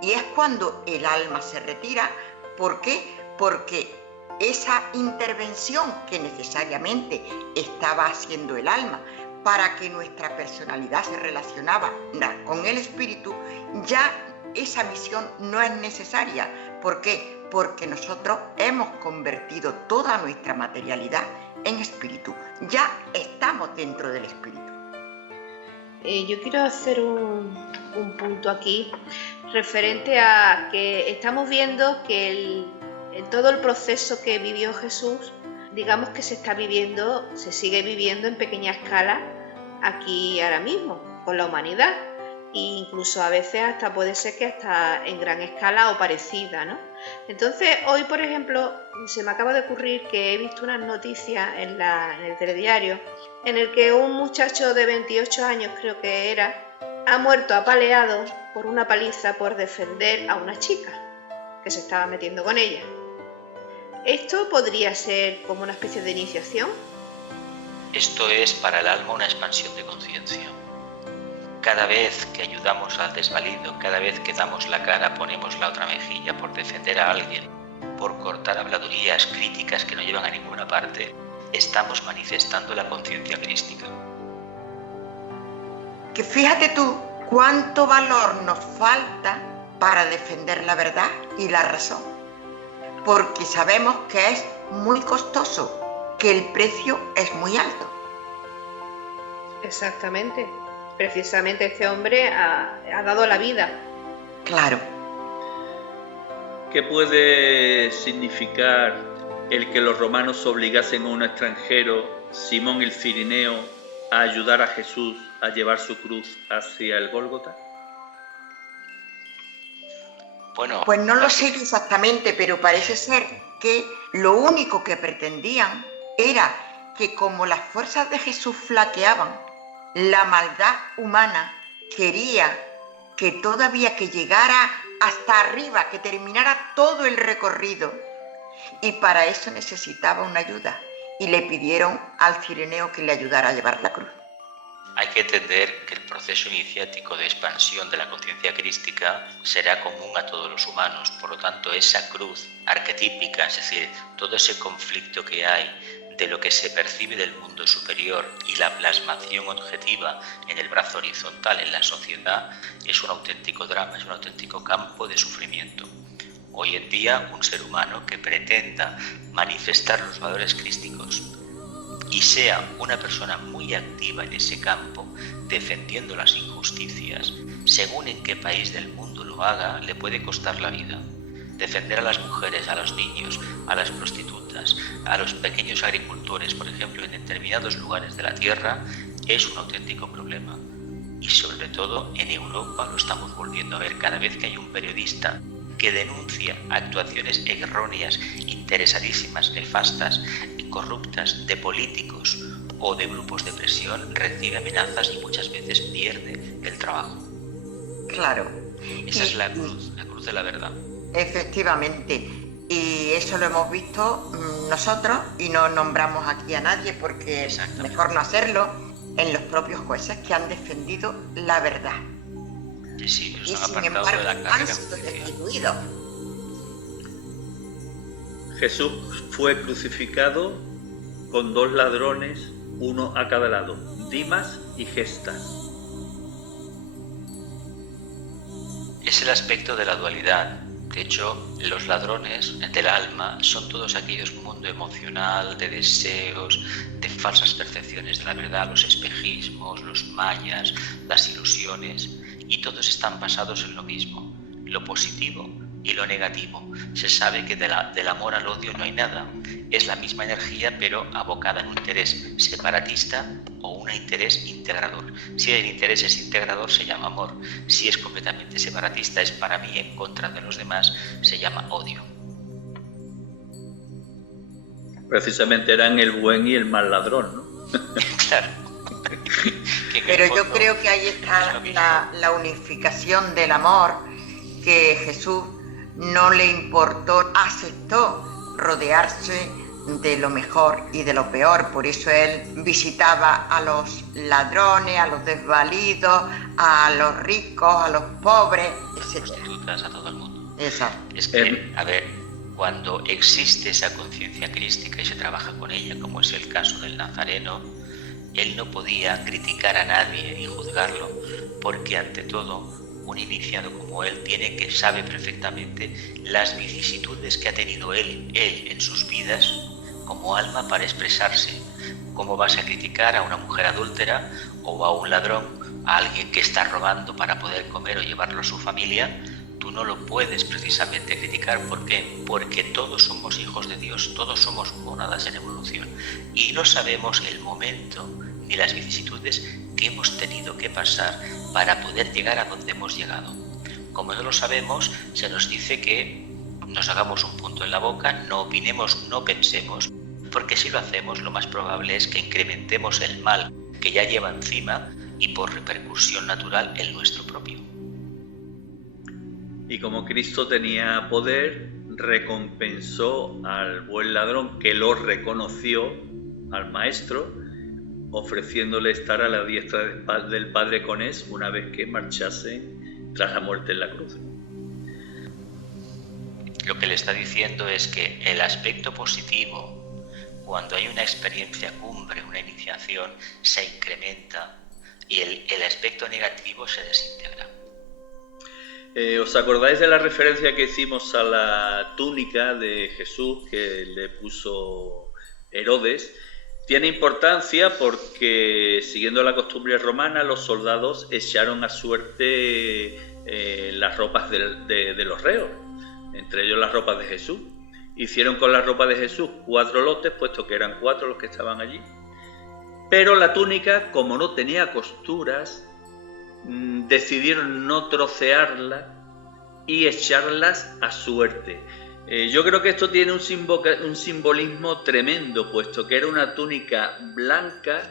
Y es cuando el alma se retira. ¿Por qué? Porque esa intervención que necesariamente estaba haciendo el alma para que nuestra personalidad se relacionara con el espíritu, ya esa misión no es necesaria. ¿Por qué? Porque nosotros hemos convertido toda nuestra materialidad en espíritu. Ya estamos dentro del espíritu. Yo quiero hacer un punto aquí referente a que estamos viendo que todo el proceso que vivió Jesús, digamos que se sigue viviendo en pequeña escala aquí ahora mismo con la humanidad, e incluso a veces hasta puede ser que hasta en gran escala o parecida, ¿no? Entonces hoy, por ejemplo, se me acaba de ocurrir que he visto unas noticias en el telediario en el que un muchacho de 28 años, creo que era, ha muerto apaleado por una paliza por defender a una chica que se estaba metiendo con ella. ¿Esto podría ser como una especie de iniciación? Esto es para el alma una expansión de conciencia. Cada vez que ayudamos al desvalido, cada vez que damos la cara, ponemos la otra mejilla por defender a alguien, por cortar habladurías, críticas que no llevan a ninguna parte, estamos manifestando la conciencia crística. Que fíjate tú cuánto valor nos falta para defender la verdad y la razón, porque sabemos que es muy costoso, que el precio es muy alto. Exactamente. Precisamente este hombre ha dado la vida. Claro. ¿Qué puede significar el que los romanos obligasen a un extranjero, Simón el Cirineo, a ayudar a Jesús a llevar su cruz hacia el Gólgota? Bueno, pues no lo sé exactamente, pero parece ser que lo único que pretendían era que, como las fuerzas de Jesús flaqueaban, la maldad humana quería que todavía que llegara hasta arriba, que terminara todo el recorrido, y para eso necesitaba una ayuda, y le pidieron al Cireneo que le ayudara a llevar la cruz. Hay que entender que el proceso iniciático de expansión de la conciencia crística será común a todos los humanos, por lo tanto esa cruz arquetípica, es decir, todo ese conflicto que hay de lo que se percibe del mundo superior y la plasmación objetiva en el brazo horizontal en la sociedad, es un auténtico drama, es un auténtico campo de sufrimiento. Hoy en día, un ser humano que pretenda manifestar los valores crísticos y sea una persona muy activa en ese campo, defendiendo las injusticias, según en qué país del mundo lo haga, le puede costar la vida. Defender a las mujeres, a los niños, a las prostitutas, a los pequeños agricultores, por ejemplo, en determinados lugares de la tierra, es un auténtico problema. Y sobre todo en Europa lo estamos volviendo a ver cada vez que hay un periodista que denuncia actuaciones erróneas, interesadísimas, nefastas, corruptas de políticos o de grupos de presión, recibe amenazas y muchas veces pierde el trabajo. Claro. Esa es la cruz de la verdad. Efectivamente, y eso lo hemos visto nosotros y no nombramos aquí a nadie porque es mejor no hacerlo, en los propios jueces que han defendido la verdad. Sí, y sin embargo han sido destituidos. Jesús fue crucificado con 2 ladrones, uno a cada lado, Dimas y Gestas. Es el aspecto de la dualidad. De hecho, los ladrones del alma son todos aquellos mundo emocional, de deseos, de falsas percepciones de la verdad, los espejismos, los mayas, las ilusiones, y todos están basados en lo mismo, lo positivo y lo negativo. Se sabe que del amor al odio no hay nada. Es la misma energía, pero abocada en un interés separatista o un interés integrador. Si el interés es integrador, se llama amor. Si es completamente separatista, es para mí en contra de los demás, se llama odio. Precisamente eran el buen y el mal ladrón, ¿no? Claro. Pero yo creo que ahí está la unificación del amor, que Jesús no le importó, aceptó rodearse de lo mejor y de lo peor. Por eso él visitaba a los ladrones, a los desvalidos, a los ricos, a los pobres, etc. Prostitutas, a todo el mundo. Exacto. Es que, a ver, cuando existe esa conciencia crística y se trabaja con ella, como es el caso del Nazareno, él no podía criticar a nadie ni juzgarlo, porque ante todo un iniciado como él sabe perfectamente las vicisitudes que ha tenido él en sus vidas como alma para expresarse. ¿Cómo vas a criticar a una mujer adúltera o a un ladrón, a alguien que está robando para poder comer o llevarlo a su familia? Tú no lo puedes precisamente criticar. ¿Por qué? Porque todos somos hijos de Dios, todos somos mónadas en evolución y no sabemos el momento ni las vicisitudes que hemos tenido que pasar para poder llegar a donde hemos llegado. Como no lo sabemos, se nos dice que nos hagamos un punto en la boca, no opinemos, no pensemos, porque si lo hacemos lo más probable es que incrementemos el mal que ya lleva encima y por repercusión natural el nuestro propio. Y como Cristo tenía poder, recompensó al buen ladrón que lo reconoció, al maestro, ofreciéndole estar a la diestra del Padre con él una vez que marchase tras la muerte en la cruz. Lo que le está diciendo es que el aspecto positivo, cuando hay una experiencia cumbre, una iniciación, se incrementa y el aspecto negativo se desintegra. ¿Os acordáis de la referencia que hicimos a la túnica de Jesús que le puso Herodes? Tiene importancia porque, siguiendo la costumbre romana, los soldados echaron a suerte las ropas de los reos. entre ellos las ropas de Jesús. Hicieron con la ropa de Jesús 4 lotes, puesto que eran 4 los que estaban allí. Pero la túnica, como no tenía costuras, decidieron no trocearla y echarlas a suerte. Yo creo que esto tiene un simbolismo tremendo, puesto que era una túnica blanca,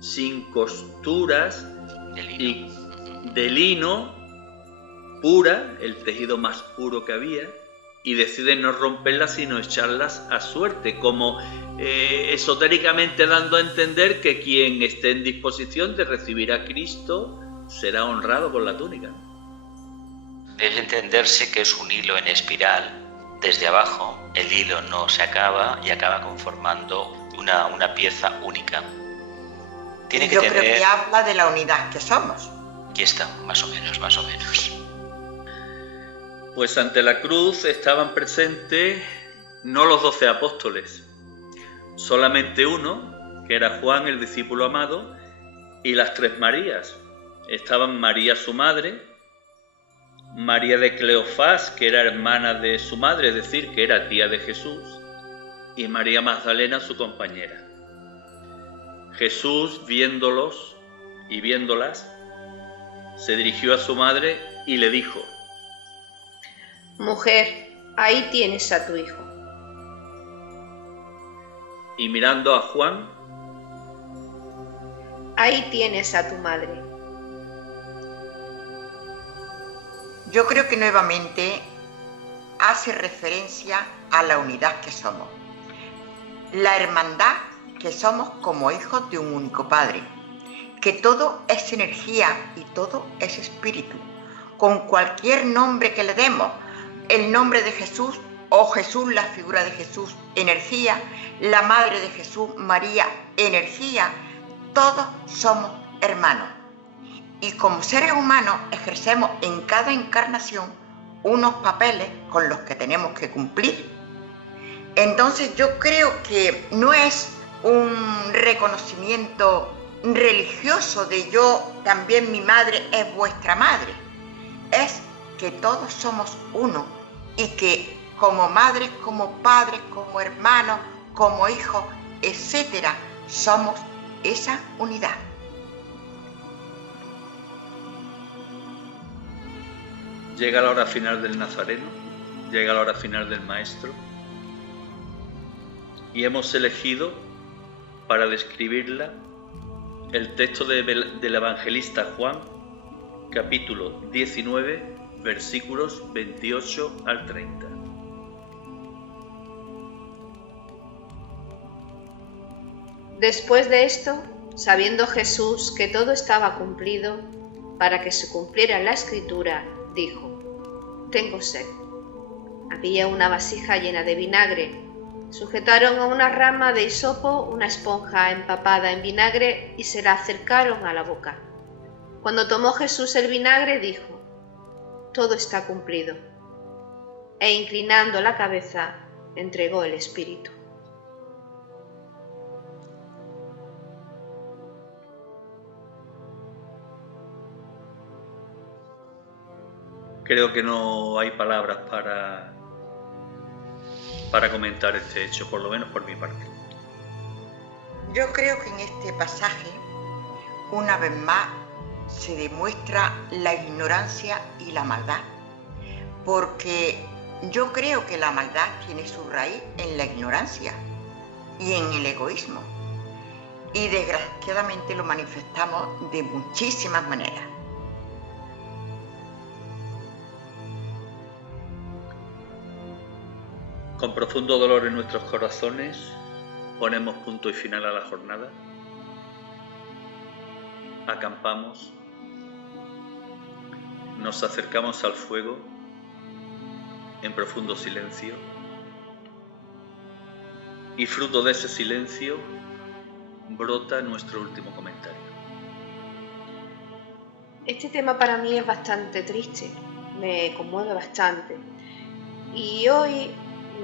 sin costuras, y de lino, pura, el tejido más puro que había, y deciden no romperlas sino echarlas a suerte, como esotéricamente dando a entender que quien esté en disposición de recibir a Cristo será honrado con la túnica. Debe entenderse que es un hilo en espiral. Desde abajo el hilo no se acaba y acaba conformando una pieza única. Yo creo que habla de la unidad que somos. Aquí está, más o menos. Pues ante la cruz estaban presentes no los 12 apóstoles, solamente uno, que era Juan, el discípulo amado, y las 3 Marías. Estaban María su madre, María de Cleofás, que era hermana de su madre, es decir, que era tía de Jesús, y María Magdalena, su compañera. Jesús, viéndolos y viéndolas, se dirigió a su madre y le dijo: Mujer, ahí tienes a tu hijo. Y mirando a Juan: Ahí tienes a tu madre. Yo creo que nuevamente hace referencia a la unidad que somos, la hermandad que somos como hijos de un único Padre, que todo es energía y todo es espíritu. Con cualquier nombre que le demos, el nombre de Jesús o Jesús, la figura de Jesús, energía, la madre de Jesús, María, energía, todos somos hermanos. Y como seres humanos ejercemos en cada encarnación unos papeles con los que tenemos que cumplir. Entonces yo creo que no es un reconocimiento religioso de yo también, mi madre es vuestra madre. Es que todos somos uno y que como madres, como padres, como hermanos, como hijos, etcétera, somos esa unidad. Llega la hora final del Nazareno, llega la hora final del Maestro, y hemos elegido para describirla el texto del evangelista Juan, capítulo 19, versículos 28 al 30. Después de esto, sabiendo Jesús que todo estaba cumplido, para que se cumpliera la Escritura, dijo: Tengo sed. Había una vasija llena de vinagre. Sujetaron a una rama de hisopo una esponja empapada en vinagre y se la acercaron a la boca. Cuando tomó Jesús el vinagre, dijo: Todo está cumplido. E inclinando la cabeza, entregó el espíritu. Creo que no hay palabras para comentar este hecho, por lo menos por mi parte. Yo creo que en este pasaje, una vez más, se demuestra la ignorancia y la maldad, porque yo creo que la maldad tiene su raíz en la ignorancia y en el egoísmo, y desgraciadamente lo manifestamos de muchísimas maneras. Con profundo dolor en nuestros corazones, ponemos punto y final a la jornada. Acampamos, nos acercamos al fuego en profundo silencio y fruto de ese silencio brota nuestro último comentario. Este tema para mí es bastante triste, me conmueve bastante. Y hoy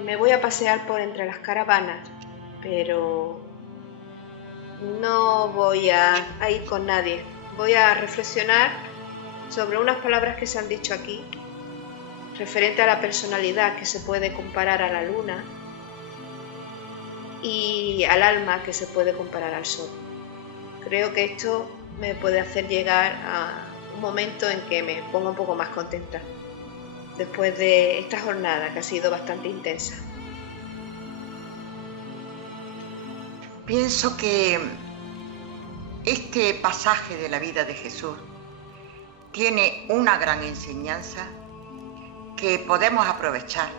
me voy a pasear por entre las caravanas, pero no voy a ir con nadie. Voy a reflexionar sobre unas palabras que se han dicho aquí referente a la personalidad que se puede comparar a la luna y al alma que se puede comparar al sol. Creo que esto me puede hacer llegar a un momento en que me ponga un poco más contenta después de esta jornada que ha sido bastante intensa. Pienso que este pasaje de la vida de Jesús tiene una gran enseñanza que podemos aprovechar,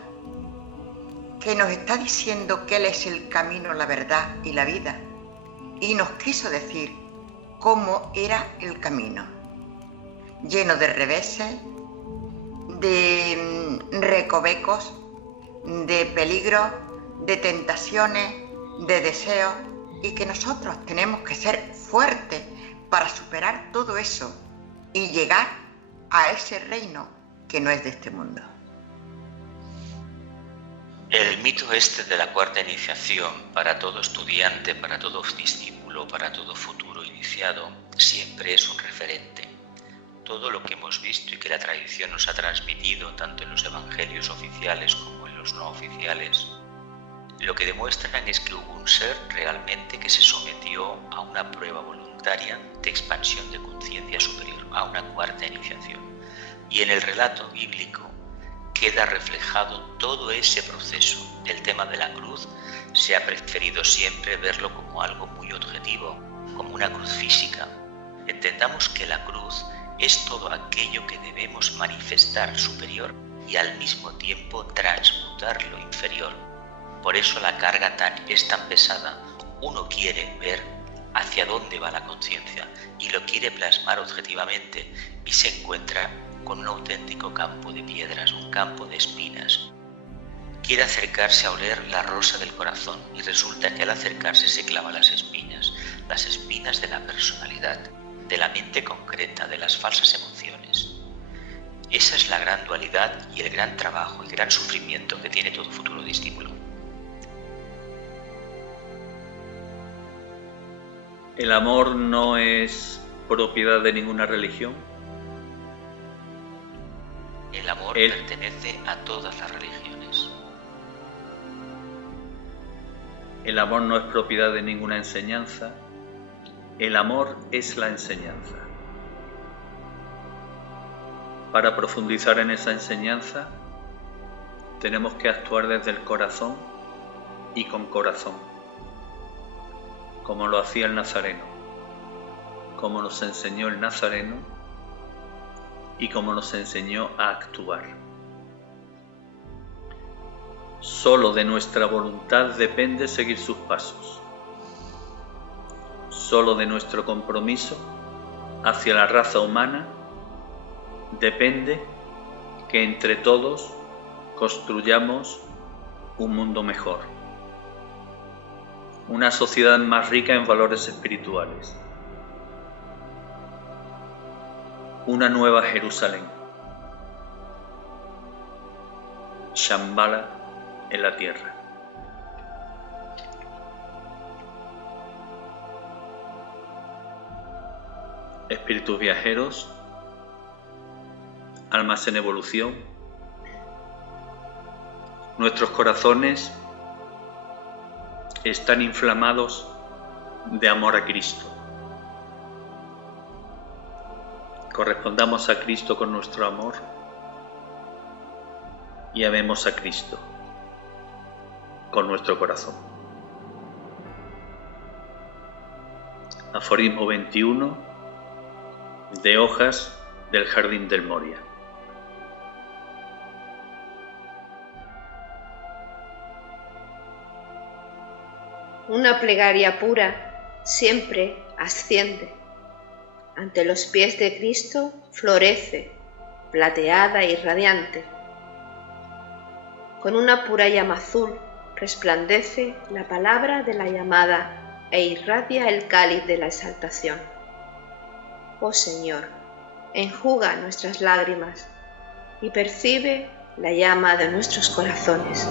que nos está diciendo que Él es el camino, la verdad y la vida, y nos quiso decir cómo era el camino, lleno de reveses, de recovecos, de peligros, de tentaciones, de deseos, y que nosotros tenemos que ser fuertes para superar todo eso y llegar a ese reino que no es de este mundo. El mito este de la cuarta iniciación para todo estudiante, para todo discípulo, para todo futuro iniciado, siempre es un referente. Todo lo que hemos visto y que la tradición nos ha transmitido, tanto en los evangelios oficiales como en los no oficiales, lo que demuestran es que hubo un ser realmente que se sometió a una prueba voluntaria de expansión de conciencia superior, a una cuarta iniciación. Y en el relato bíblico queda reflejado todo ese proceso. El tema de la cruz se ha preferido siempre verlo como algo muy objetivo, como una cruz física. Entendamos que la cruz es todo aquello que debemos manifestar superior y al mismo tiempo transmutar lo inferior. Por eso la carga es tan pesada. Uno quiere ver hacia dónde va la conciencia y lo quiere plasmar objetivamente y se encuentra con un auténtico campo de piedras, un campo de espinas. Quiere acercarse a oler la rosa del corazón y resulta que al acercarse se clava las espinas de la personalidad, de la mente concreta, de las falsas emociones. Esa es la gran dualidad y el gran trabajo y gran sufrimiento que tiene todo futuro discípulo. ¿El amor no es propiedad de ninguna religión? El amor pertenece a todas las religiones. El amor no es propiedad de ninguna enseñanza. El amor es la enseñanza. Para profundizar en esa enseñanza, tenemos que actuar desde el corazón y con corazón, como lo hacía el Nazareno, como nos enseñó el Nazareno y como nos enseñó a actuar. Solo de nuestra voluntad depende seguir sus pasos. Solo de nuestro compromiso hacia la raza humana depende que entre todos construyamos un mundo mejor, una sociedad más rica en valores espirituales, una nueva Jerusalén, Shambhala en la tierra. Espíritus viajeros, almas en evolución, nuestros corazones están inflamados de amor a Cristo. Correspondamos a Cristo con nuestro amor y amemos a Cristo con nuestro corazón. Aforismo 21 de Hojas del Jardín del Moria. Una plegaria pura siempre asciende. Ante los pies de Cristo florece, plateada y radiante. Con una pura llama azul resplandece la palabra de la llamada e irradia el cáliz de la exaltación. Oh Señor, enjuga nuestras lágrimas y percibe la llama de nuestros corazones.